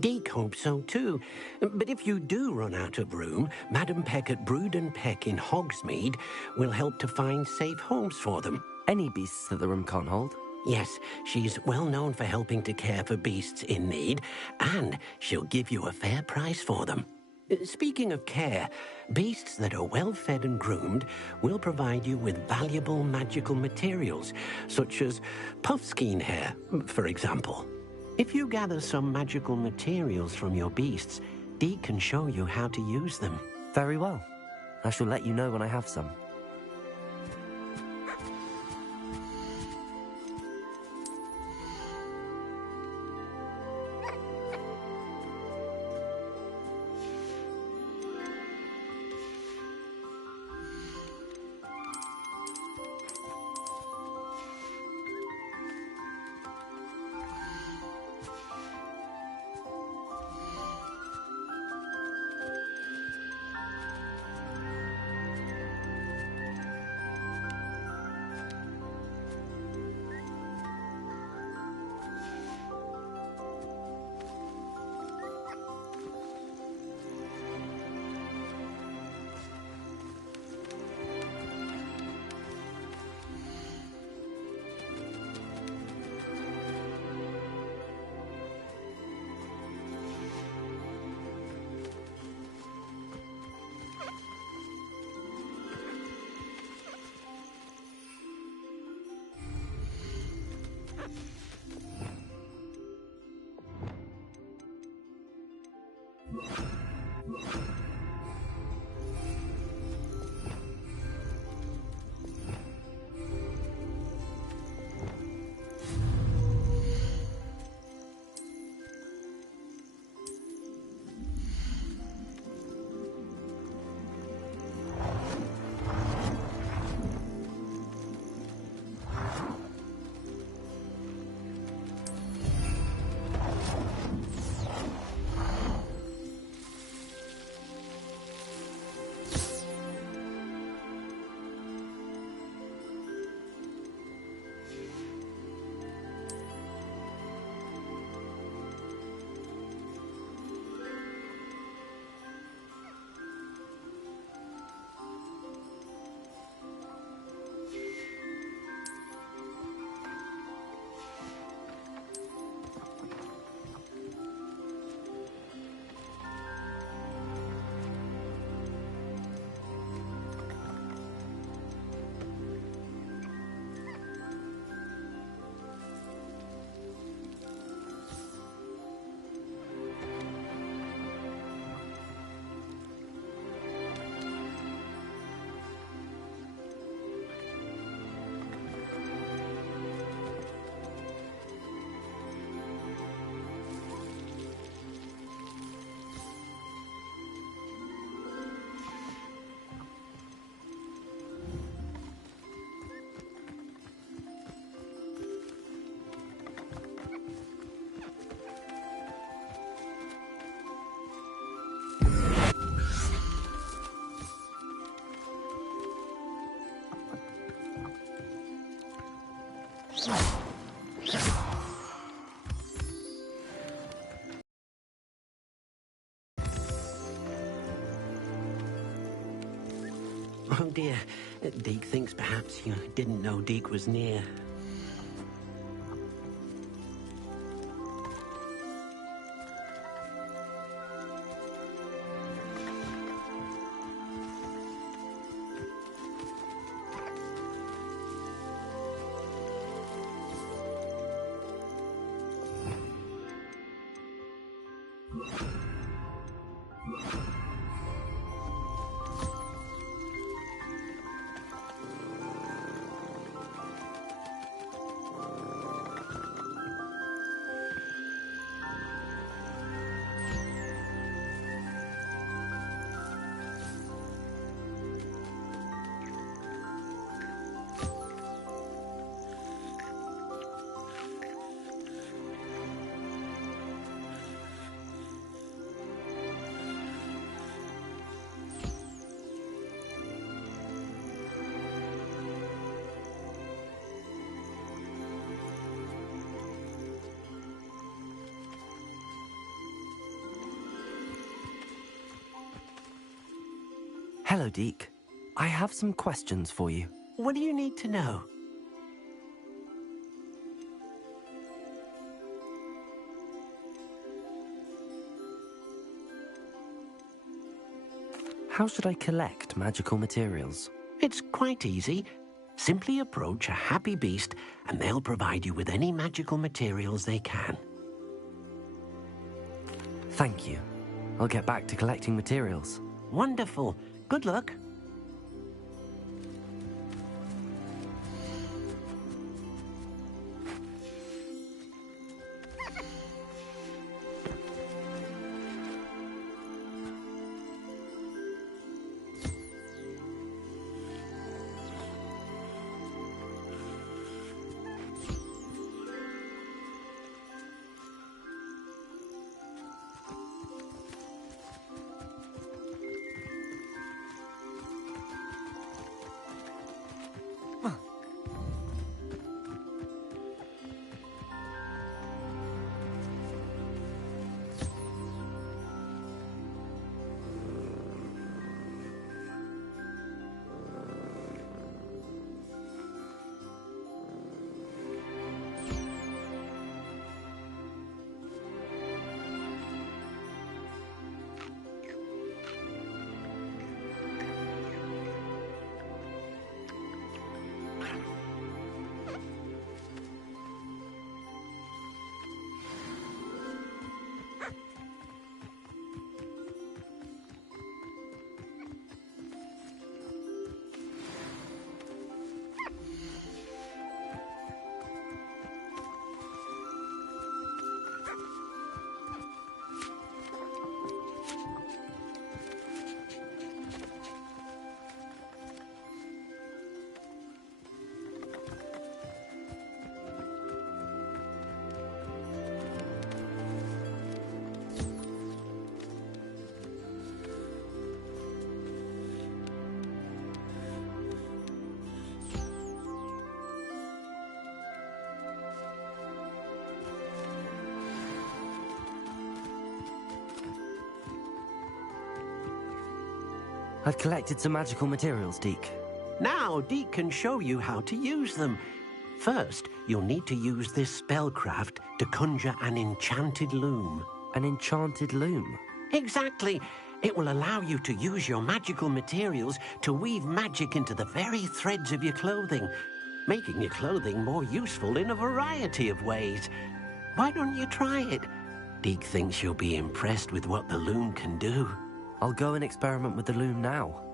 Deke hopes so too. But if you do run out of room, Madam Peck at Brood and Peck in Hogsmeade will help to find safe homes for them. Any beasts that the room can't hold? Yes, she's well known for helping to care for beasts in need, and she'll give you a fair price for them. Speaking of care, beasts that are well fed and groomed will provide you with valuable magical materials, such as puffskein hair, for example. If you gather some magical materials from your beasts, Deke can show you how to use them. Very well. I shall let you know when I have some. Oh dear, Deke thinks perhaps you didn't know Deke was near. Hello, Deke. I have some questions for you. What do you need to know? How should I collect magical materials? It's quite easy. Simply approach a happy beast and they'll provide you with any magical materials they can. Thank you. I'll get back to collecting materials. Wonderful. Good luck. I've collected some magical materials, Deke. Now, Deke can show you how to use them. First, you'll need to use this spellcraft to conjure an enchanted loom. An enchanted loom? Exactly. It will allow you to use your magical materials to weave magic into the very threads of your clothing, making your clothing more useful in a variety of ways. Why don't you try it? Deke thinks you'll be impressed with what the loom can do. I'll go and experiment with the loom now.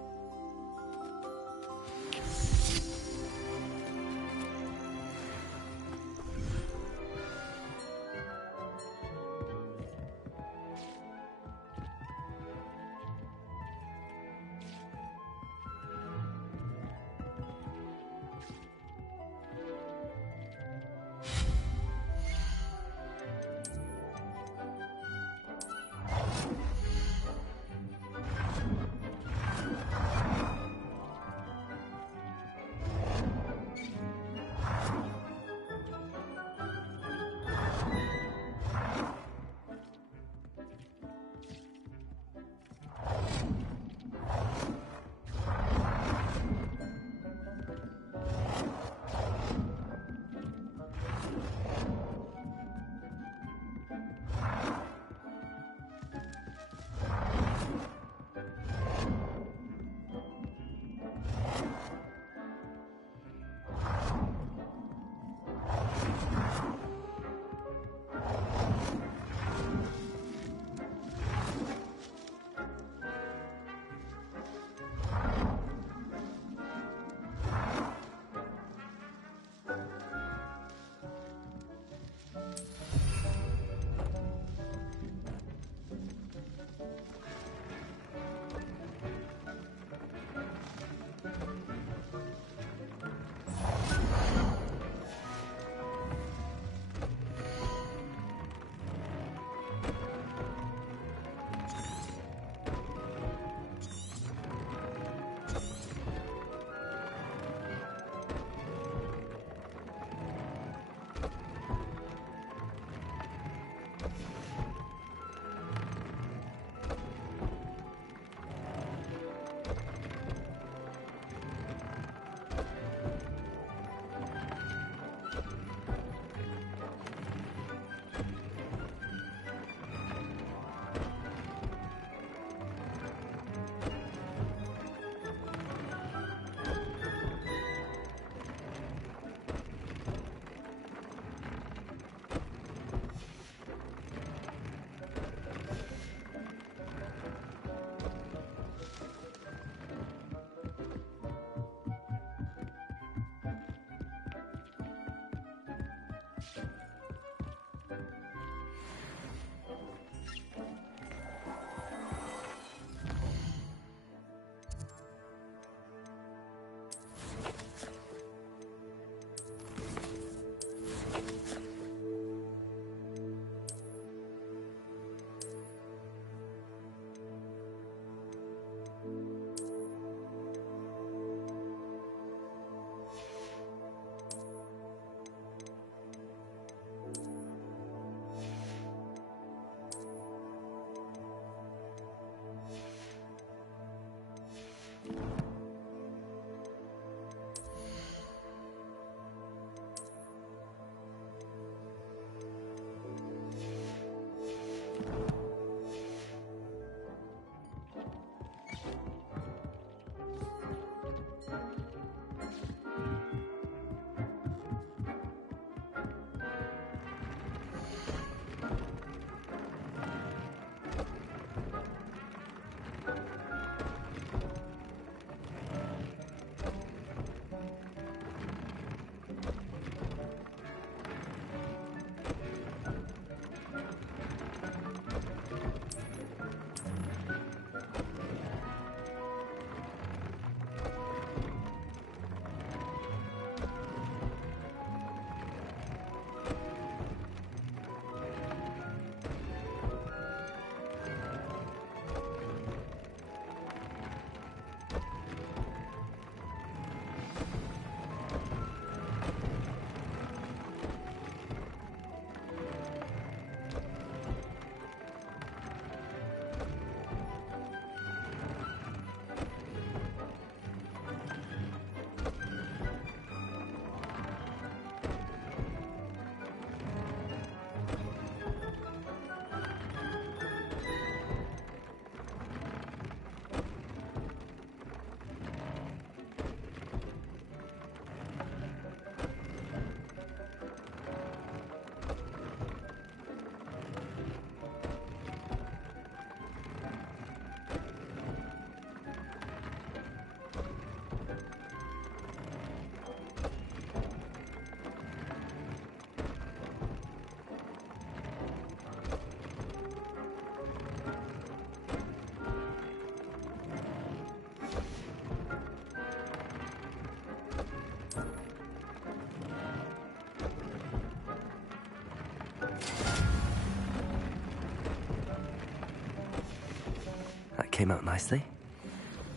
came out nicely.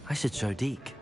I should show Deke.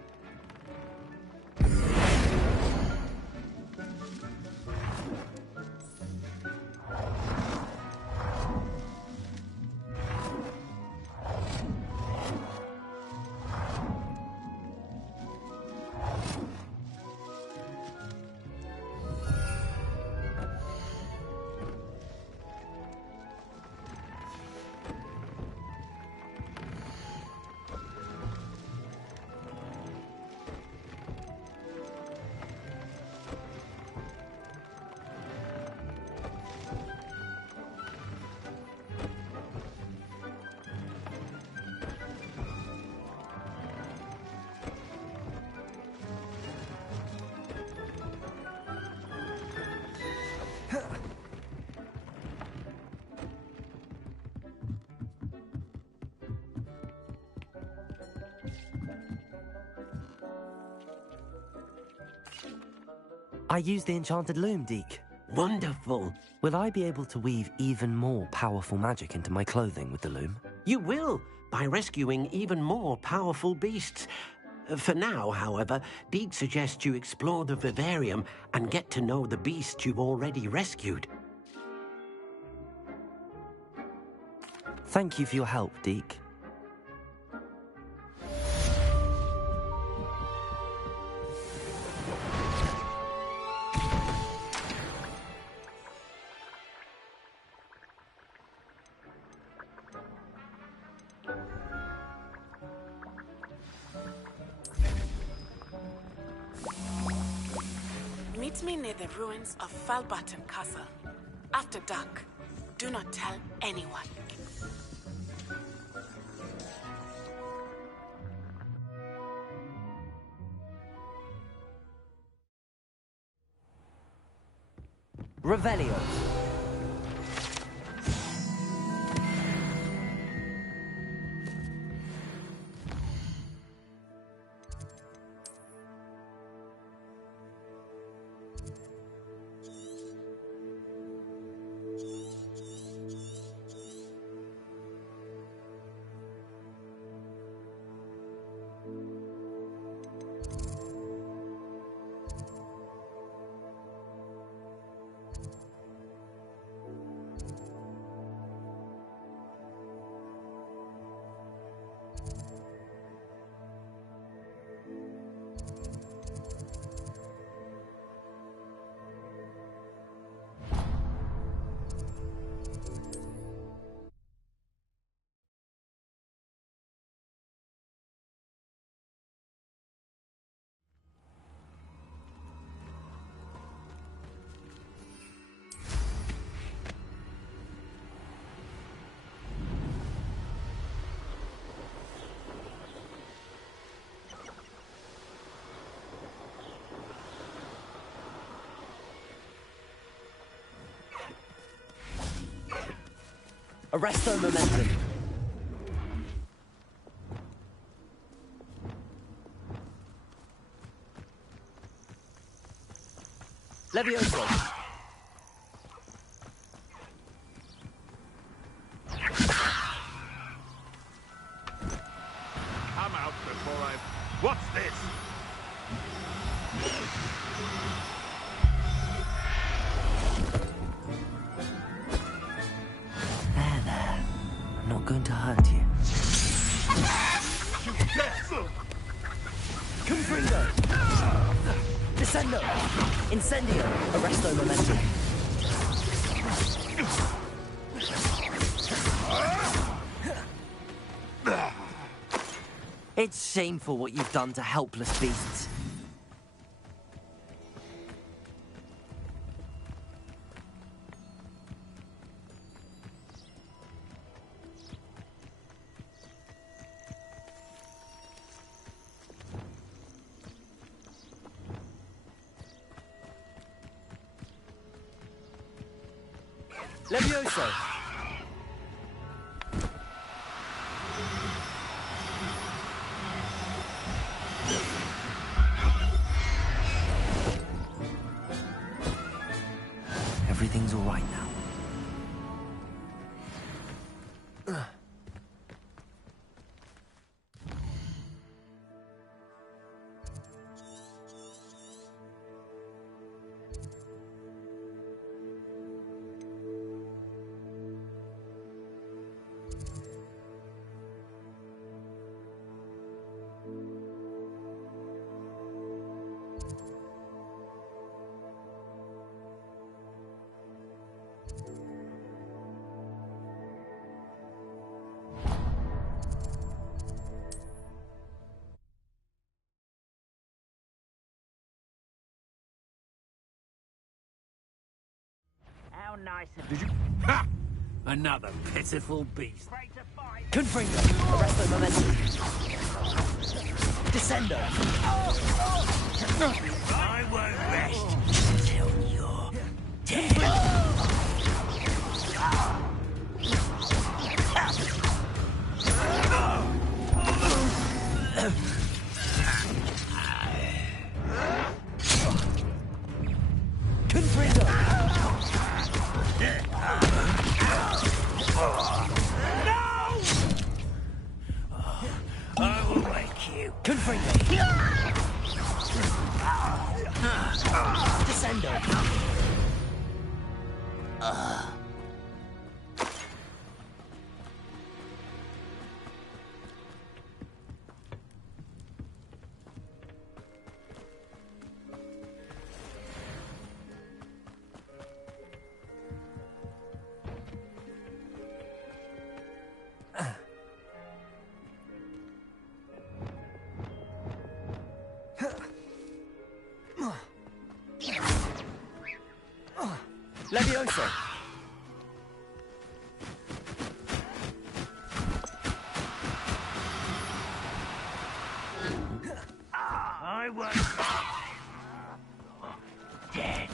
I used the enchanted loom, Deke. Wonderful. Will I be able to weave even more powerful magic into my clothing with the loom? You will, by rescuing even more powerful beasts. For now, however, Deke suggests you explore the vivarium and get to know the beasts you've already rescued. Thank you for your help, Deke. Meet me near the ruins of Falbaton Castle. After dark. Do not tell anyone. Revelio. Arresto momentum. Levioso. Come out before I... What's this? I'm not going to hurt you. You death! Confringo! Descendo! Incendio! Arresto momentum. It's shameful what you've done to helpless beasts. Levioso! Everything's all right now. How nice of Did you? Ha! Another pitiful beast. Confringo! Arresto momentum. Descendo! I won't rest until you're dead. Confringo! I will make you. Confringo! Descendo! Levioso! I won't. Dead.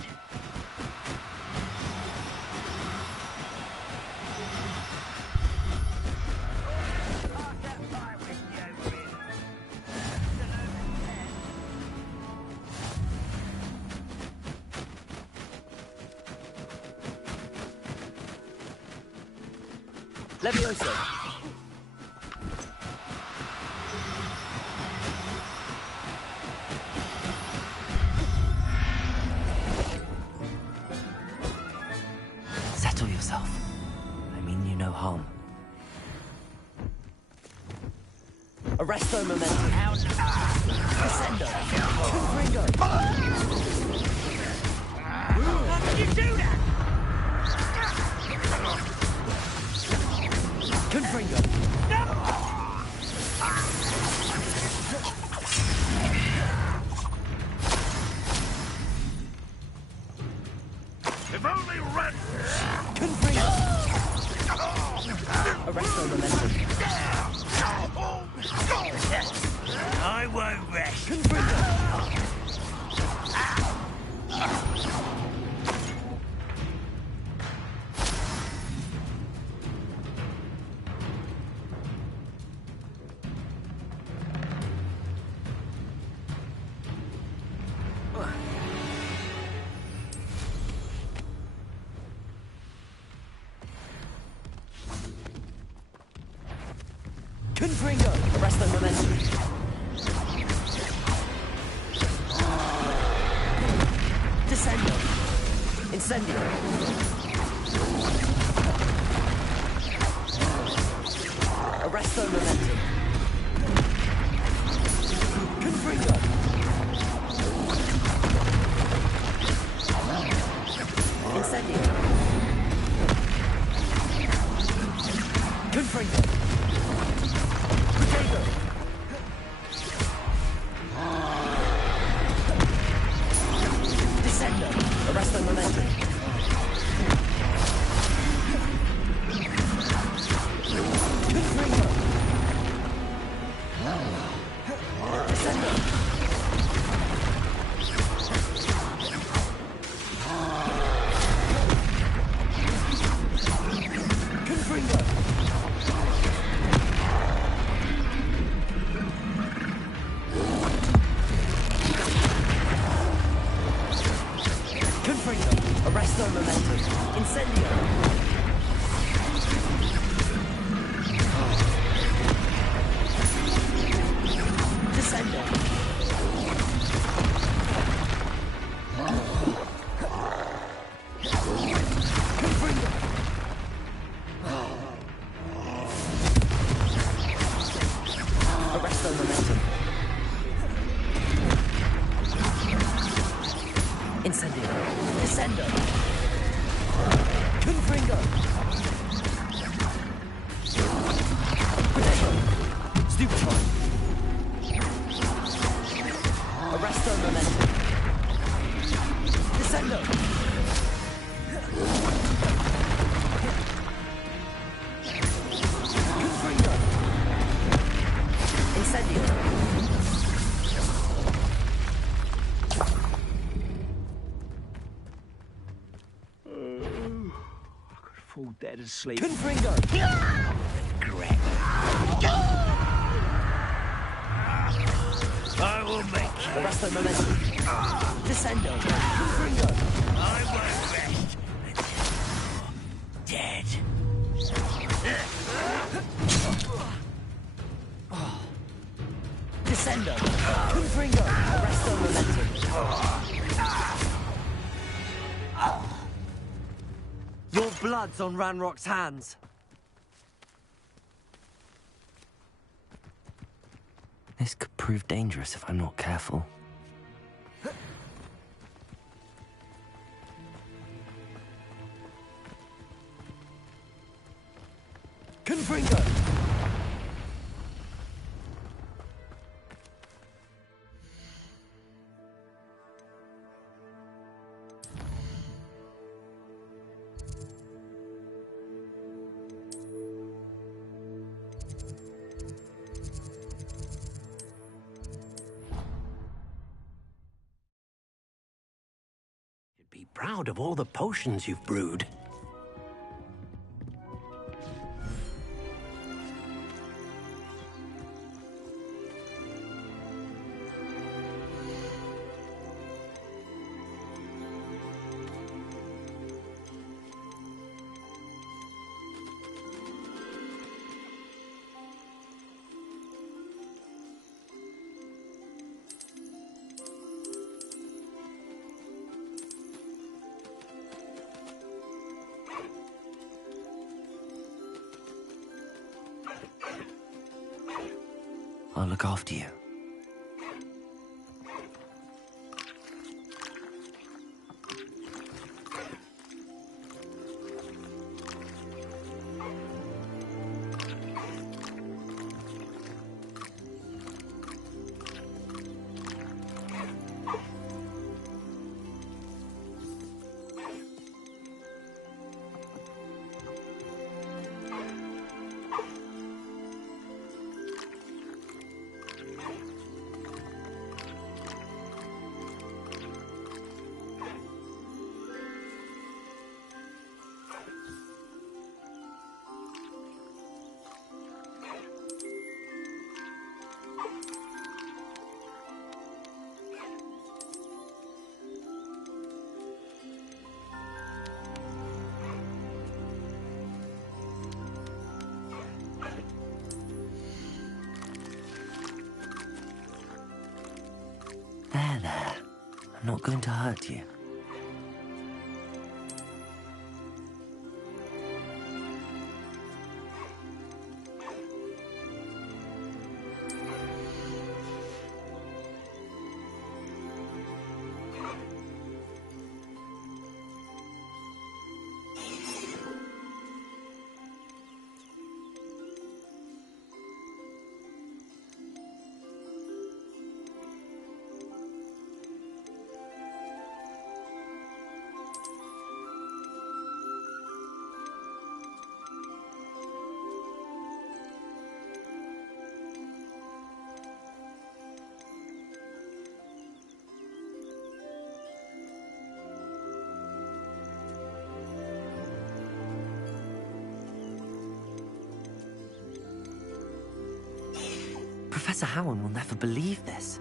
Levioso! Settle yourself. I mean you no harm. Arresto momentum. Descendo. Confringo. How did you do that? Confringo. If only Red... Confringo. Arresto momentum. I won't rest. Confringo. Confringo! Arresto momentum. Descendo. Incendio. Arresto momentum. Confringo. Incendio. Confringo. Descendo. Arresto momentum. Confringo. Descendo. Confringo. Confringo. Arresto momentum. Incendio. Descendo. Confringo. Arresto momentum. Incendio. Descendo. Confringo. Potato. Stupefy. Arresto momentum. Descendo. dead asleep. Confringo! Regret. I will make you. Arresto momentum. Descendo. Confringo. I won't rest until you're dead. Descendo. Confringo. Arresto momentum. Your blood's on Ranrock's hands. This could prove dangerous if I'm not careful. Confringo! Be proud of all the potions you've brewed. I'll look after you. There. I'm not going to hurt you. Professor Howen will never believe this.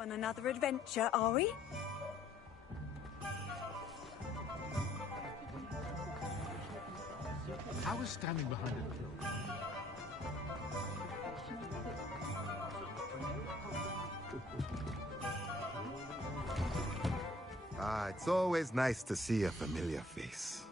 on another adventure, are we? I was standing behind a kill. Ah, it's always nice to see a familiar face.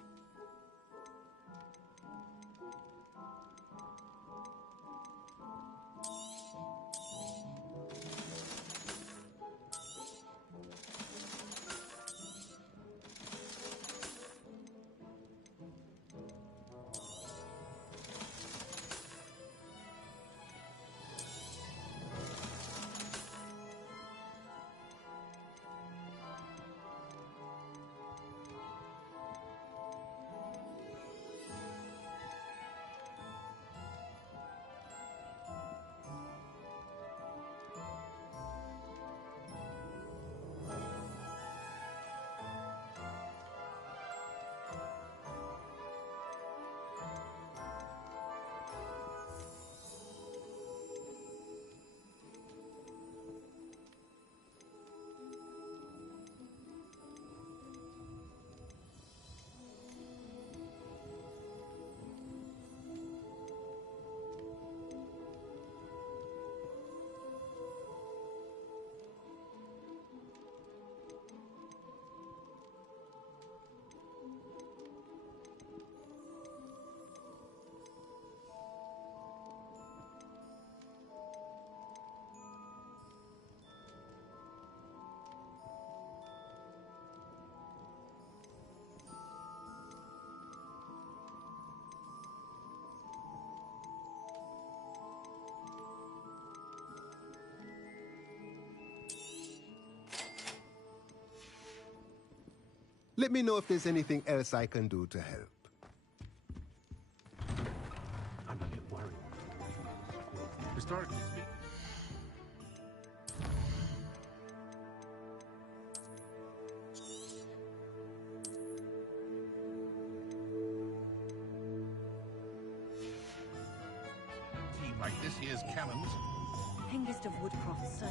Let me know if there's anything else I can do to help. I'm a bit worried. Historically speaking. Team like this here's cannons. Hengist of Woodcroft, sir.